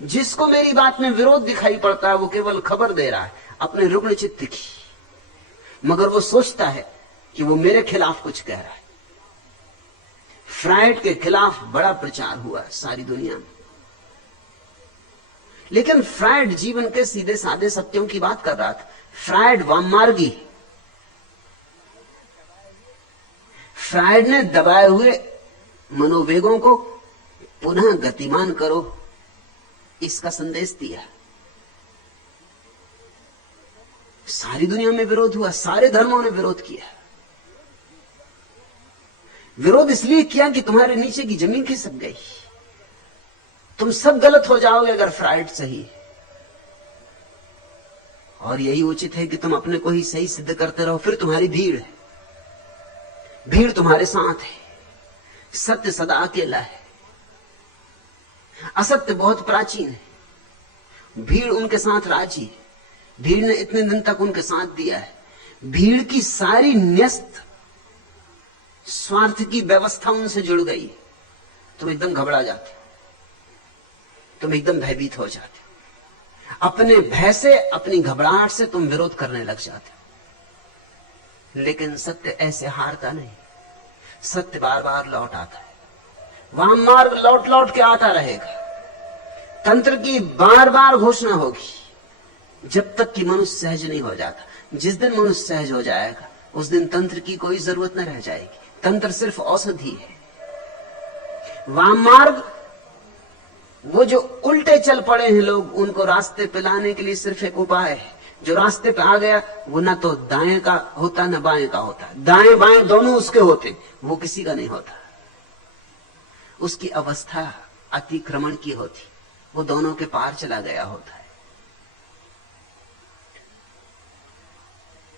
जिसको मेरी बात में विरोध दिखाई पड़ता है वो केवल खबर दे रहा है अपने रुग्ण चित्त की, मगर वो सोचता है कि वो मेरे खिलाफ कुछ कह रहा है। फ्रायड के खिलाफ बड़ा प्रचार हुआ सारी दुनिया में, लेकिन फ्रायड जीवन के सीधे साधे सत्यों की बात कर रहा था। फ्रायड वाममार्गी, फ्रायड ने दबाए हुए मनोवेगों को पुनः गतिमान करो, इसका संदेश दिया। सारी दुनिया में विरोध हुआ, सारे धर्मों ने विरोध किया। विरोध इसलिए किया कि तुम्हारे नीचे की जमीन खिसक गई, तुम सब गलत हो जाओगे अगर फ्रायड सही है। और यही उचित है कि तुम अपने को ही सही सिद्ध करते रहो, फिर तुम्हारी भीड़ है, भीड़ तुम्हारे साथ है। सत्य सदा अकेला है, असत्य बहुत प्राचीन है, भीड़ उनके साथ राजी है। भीड़ ने इतने दिन तक उनके साथ दिया है। भीड़ की सारी न्यस्त स्वार्थ की व्यवस्था उनसे जुड़ गई है। तुम एकदम घबरा जाते हो, तुम एकदम भयभीत हो जाते हो, अपने भय से, अपनी घबराहट से तुम विरोध करने लग जाते हो। लेकिन सत्य ऐसे हारता नहीं, सत्य बार बार लौट आता है। वहां मार्ग लौट लौट के आता रहेगा। तंत्र की बार बार घोषणा होगी जब तक कि मनुष्य सहज नहीं हो जाता। जिस दिन मनुष्य सहज हो जाएगा उस दिन तंत्र की कोई जरूरत न रह जाएगी। तंत्र सिर्फ औषधि है। वाम मार्ग, वो जो उल्टे चल पड़े हैं लोग, उनको रास्ते पे लाने के लिए सिर्फ एक उपाय है। जो रास्ते पे आ गया वो ना तो दाएं का होता न बाएं का होता, दाएं बाएं दोनों उसके होते, वो किसी का नहीं होता। उसकी अवस्था अतिक्रमण की होती, वो दोनों के पार चला गया होता है।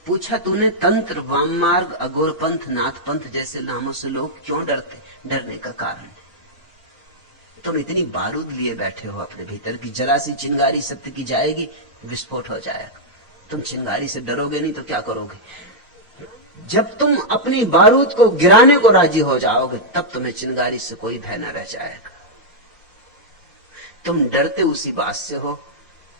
पूछा तूने तंत्र, वाम मार्ग, अघोर पंथ, नाथ पंथ जैसे नामों से लोग क्यों डरते? डरने का कारण है तुम इतनी बारूद लिए बैठे हो अपने भीतर की, जरा सी चिंगारी सत्य की जाएगी, विस्फोट हो जाएगा। तुम चिंगारी से डरोगे नहीं तो क्या करोगे? जब तुम अपनी बारूद को गिराने को राजी हो जाओगे तब तुम्हें चिंगारी से कोई भय न रह जाएगा। तुम डरते उसी बात से हो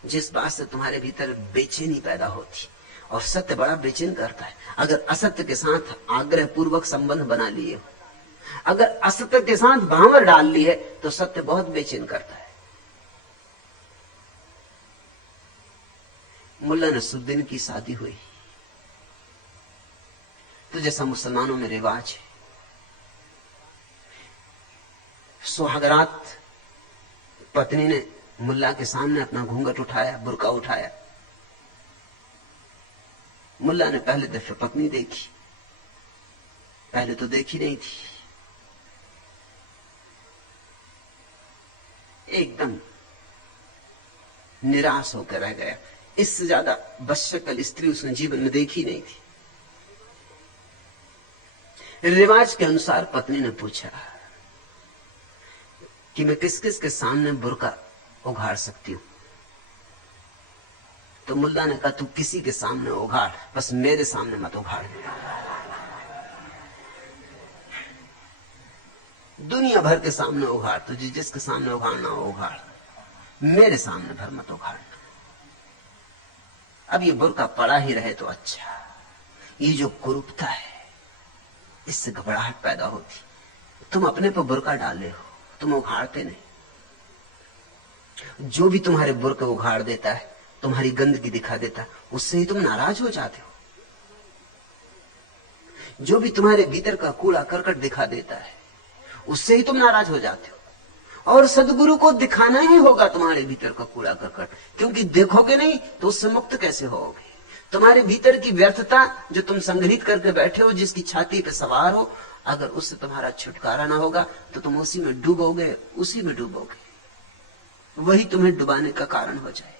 जिस बात से तुम्हारे भीतर बेचैनी पैदा होती, और सत्य बड़ा बेचैन करता है। अगर असत्य के साथ आग्रह पूर्वक संबंध बना लिए हो, अगर असत्य के साथ भांवर डाल ली है तो सत्य बहुत बेचैन करता है। मुल्ला नसरुद्दीन की शादी हुई तो जैसा मुसलमानों में रिवाज है, सुहागरात पत्नी ने मुल्ला के सामने अपना घूंघट उठाया, बुर्का उठाया। मुल्ला ने पहले दफे पत्नी देखी, पहले तो देखी नहीं थी, एकदम निराश होकर रह गया। इससे ज्यादा बदशक्ल स्त्री उसने जीवन में देखी नहीं थी। रिवाज के अनुसार पत्नी ने पूछा कि मैं किस किस के सामने बुर्का उघाड़ सकती हूं? तो मुल्ला ने कहा तू किसी के सामने उघाड़, बस मेरे सामने मत उघाड़। दुनिया भर के सामने उघाड़, तुझे जिसके सामने उघाड़ना हो उघाड़, मेरे सामने भर मत उघाड़। अब ये बुर्का पड़ा ही रहे तो अच्छा। ये जो कुरूपता है इससे घबराहट पैदा होती। तुम अपने पर बुर्का डाले हो, तुम उघाड़ते नहीं। जो भी तुम्हारे बुर्के उघाड़ देता है, तुम्हारी गंदगी दिखा देता है, उससे ही तुम नाराज हो जाते हो। जो भी तुम्हारे भीतर का कूड़ा करकट दिखा देता है, उससे ही तुम नाराज हो जाते हो। और सदगुरु को दिखाना ही होगा तुम्हारे भीतर का कूड़ा करकट, क्योंकि देखोगे नहीं तो उससे मुक्त कैसे होगे? तुम्हारे भीतर की व्यर्थता जो तुम संग्रहित करके बैठे हो, जिसकी छाती पे सवार हो, अगर उससे तुम्हारा छुटकारा ना होगा तो तुम उसी में डूबोगे, उसी में डूबोगे। वही तुम्हें डुबाने का कारण हो जाए।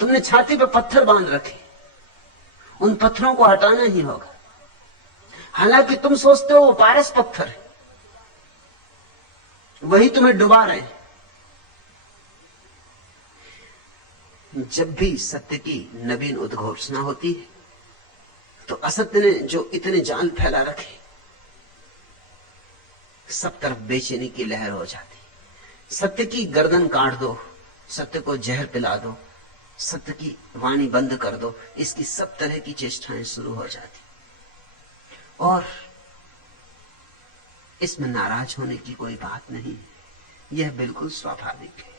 तुमने छाती पे पत्थर बांध रखे, उन पत्थरों को हटाना ही होगा। हालांकि तुम सोचते हो वो पारस पत्थर है, वही तुम्हें डुबा रहे हैं। जब भी सत्य की नवीन उद्घोषणा होती है तो असत्य ने जो इतने जाल फैला रखे, सब तरफ बेचैनी की लहर हो जाती। सत्य की गर्दन काट दो, सत्य को जहर पिला दो, सत्य की वाणी बंद कर दो, इसकी सब तरह की चेष्टाएं शुरू हो जाती। और इसमें नाराज होने की कोई बात नहीं, यह बिल्कुल स्वाभाविक है।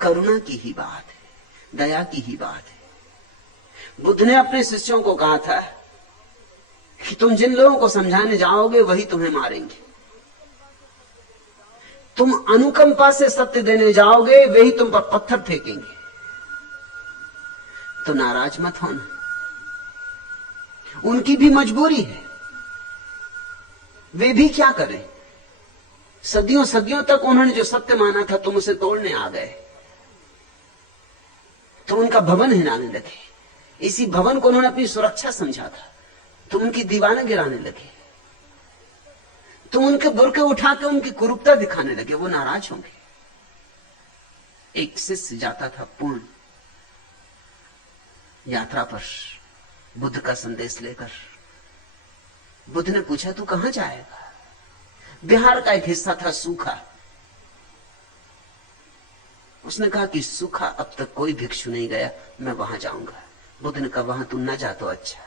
करुणा की ही बात है, दया की ही बात है। बुद्ध ने अपने शिष्यों को कहा था कि तुम जिन लोगों को समझाने जाओगे वही तुम्हें मारेंगे, तुम अनुकंपा से सत्य देने जाओगे वही तुम पर पत्थर फेंकेंगे। तो नाराज मत होना, उनकी भी मजबूरी है, वे भी क्या करें। सदियों सदियों तक उन्होंने जो सत्य माना था तुम उसे तोड़ने आ गए, तो उनका भवन हिलाने लगे। इसी भवन को उन्होंने अपनी सुरक्षा समझा था, तुम उनकी दीवारें गिराने लगे, तुम उनके बुरके उठा के उनकी कुरूपता दिखाने लगे, वो नाराज होंगे। एक शिष्य जाता था पूर्ण यात्रा पर बुद्ध का संदेश लेकर। बुद्ध ने पूछा तू कहां जाएगा? बिहार का एक हिस्सा था सूखा। उसने कहा कि सूखा अब तक कोई भिक्षु नहीं गया, मैं वहां जाऊंगा। बुद्ध ने कहा वहां तू ना जा तो अच्छा,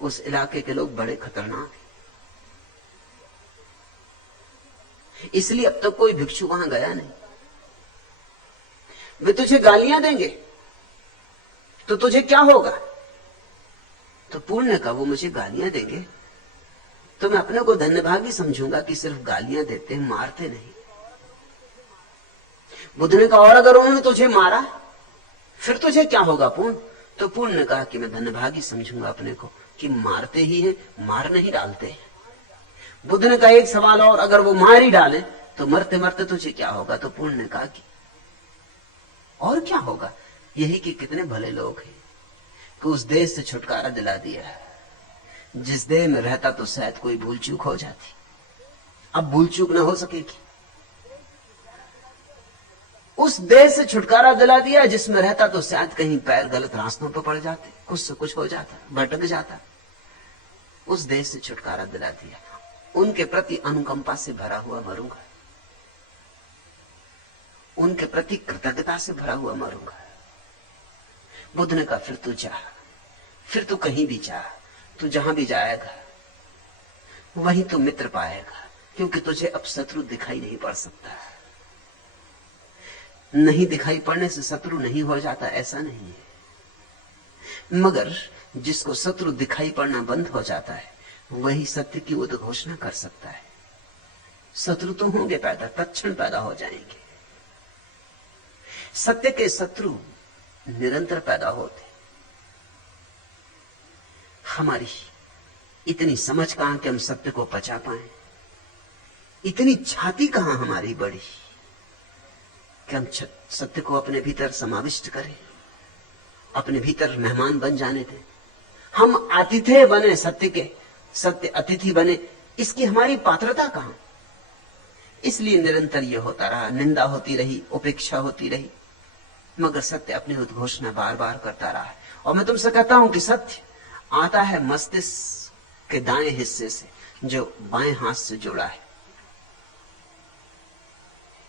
उस इलाके के लोग बड़े खतरनाक हैं, इसलिए अब तक कोई भिक्षु वहां गया नहीं। वे तुझे गालियां देंगे तो तुझे क्या होगा? तो पूर्ण ने कहा वो मुझे गालियां देंगे तो मैं अपने को धन्यभागी समझूंगा कि सिर्फ गालियां देते हैं, मारते नहीं। बुद्ध ने कहा और अगर उन्होंने तुझे मारा फिर तुझे क्या होगा पूर्ण? तो पूर्ण ने कहा कि मैं धन्यभागी समझूंगा अपने को कि मारते ही हैं, मार नहीं डालते हैं। बुद्ध ने कहा एक सवाल और, अगर वो मार ही डाले तो मरते मरते तुझे क्या होगा? तो पूर्ण ने कहा कि और क्या होगा, यही कि कितने भले लोग हैं कि उस देश से छुटकारा दिला दिया जिस देह में रहता तो शायद कोई भूल चूक हो जाती, अब भूल चूक ना हो सकेगी। उस देश से छुटकारा दिला दिया जिसमें रहता तो शायद कहीं पैर गलत रास्तों पर पड़ जाते, कुछ से कुछ हो जाता, भटक जाता। उस देश से छुटकारा दिला दिया, उनके प्रति अनुकंपा से भरा हुआ मरूंगा, उनके प्रति कृतज्ञता से भरा हुआ मरूंगा। बुद्ध ने कहा फिर तू जा, फिर तू कहीं भी जा, तू जहां भी जाएगा वहीं तू मित्र पाएगा, क्योंकि तुझे अब शत्रु दिखाई नहीं पड़ सकता। नहीं दिखाई पड़ने से शत्रु नहीं हो जाता ऐसा नहीं है, मगर जिसको शत्रु दिखाई पड़ना बंद हो जाता है वही सत्य की उद्घोषणा कर सकता है। शत्रु तो होंगे पैदा, तत्क्षण पैदा हो जाएंगे। सत्य के शत्रु निरंतर पैदा होते। हमारी इतनी समझ कहां कि हम सत्य को पचा पाए, इतनी छाती कहां हमारी बड़ी कि हम सत्य को अपने भीतर समाविष्ट करें, अपने भीतर मेहमान बन जाने दें। हम आतिथ्य बने सत्य के, सत्य अतिथि बने, इसकी हमारी पात्रता कहां? इसलिए निरंतर यह होता रहा, निंदा होती रही, उपेक्षा होती रही, मगर सत्य अपनी उद्घोषणा बार बार करता रहा है। और मैं तुमसे कहता हूं कि सत्य आता है मस्तिष्क के दाएं हिस्से से जो बाएं हाथ से जुड़ा है।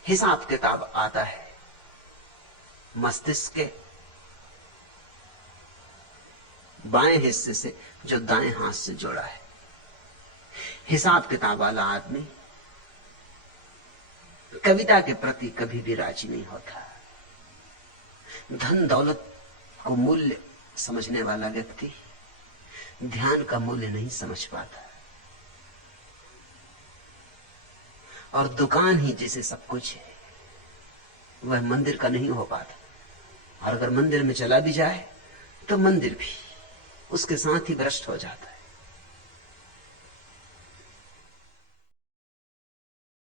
हिसाब किताब आता है मस्तिष्क के बाएं हिस्से से जो दाएं हाथ से जुड़ा है। हिसाब किताब वाला आदमी कविता के प्रति कभी भी राजी नहीं होता। धन दौलत को मूल्य समझने वाला व्यक्ति ध्यान का मूल्य नहीं समझ पाता, और दुकान ही जिसे सब कुछ है वह मंदिर का नहीं हो पाता। और अगर मंदिर में चला भी जाए तो मंदिर भी उसके साथ ही भ्रष्ट हो जाता है।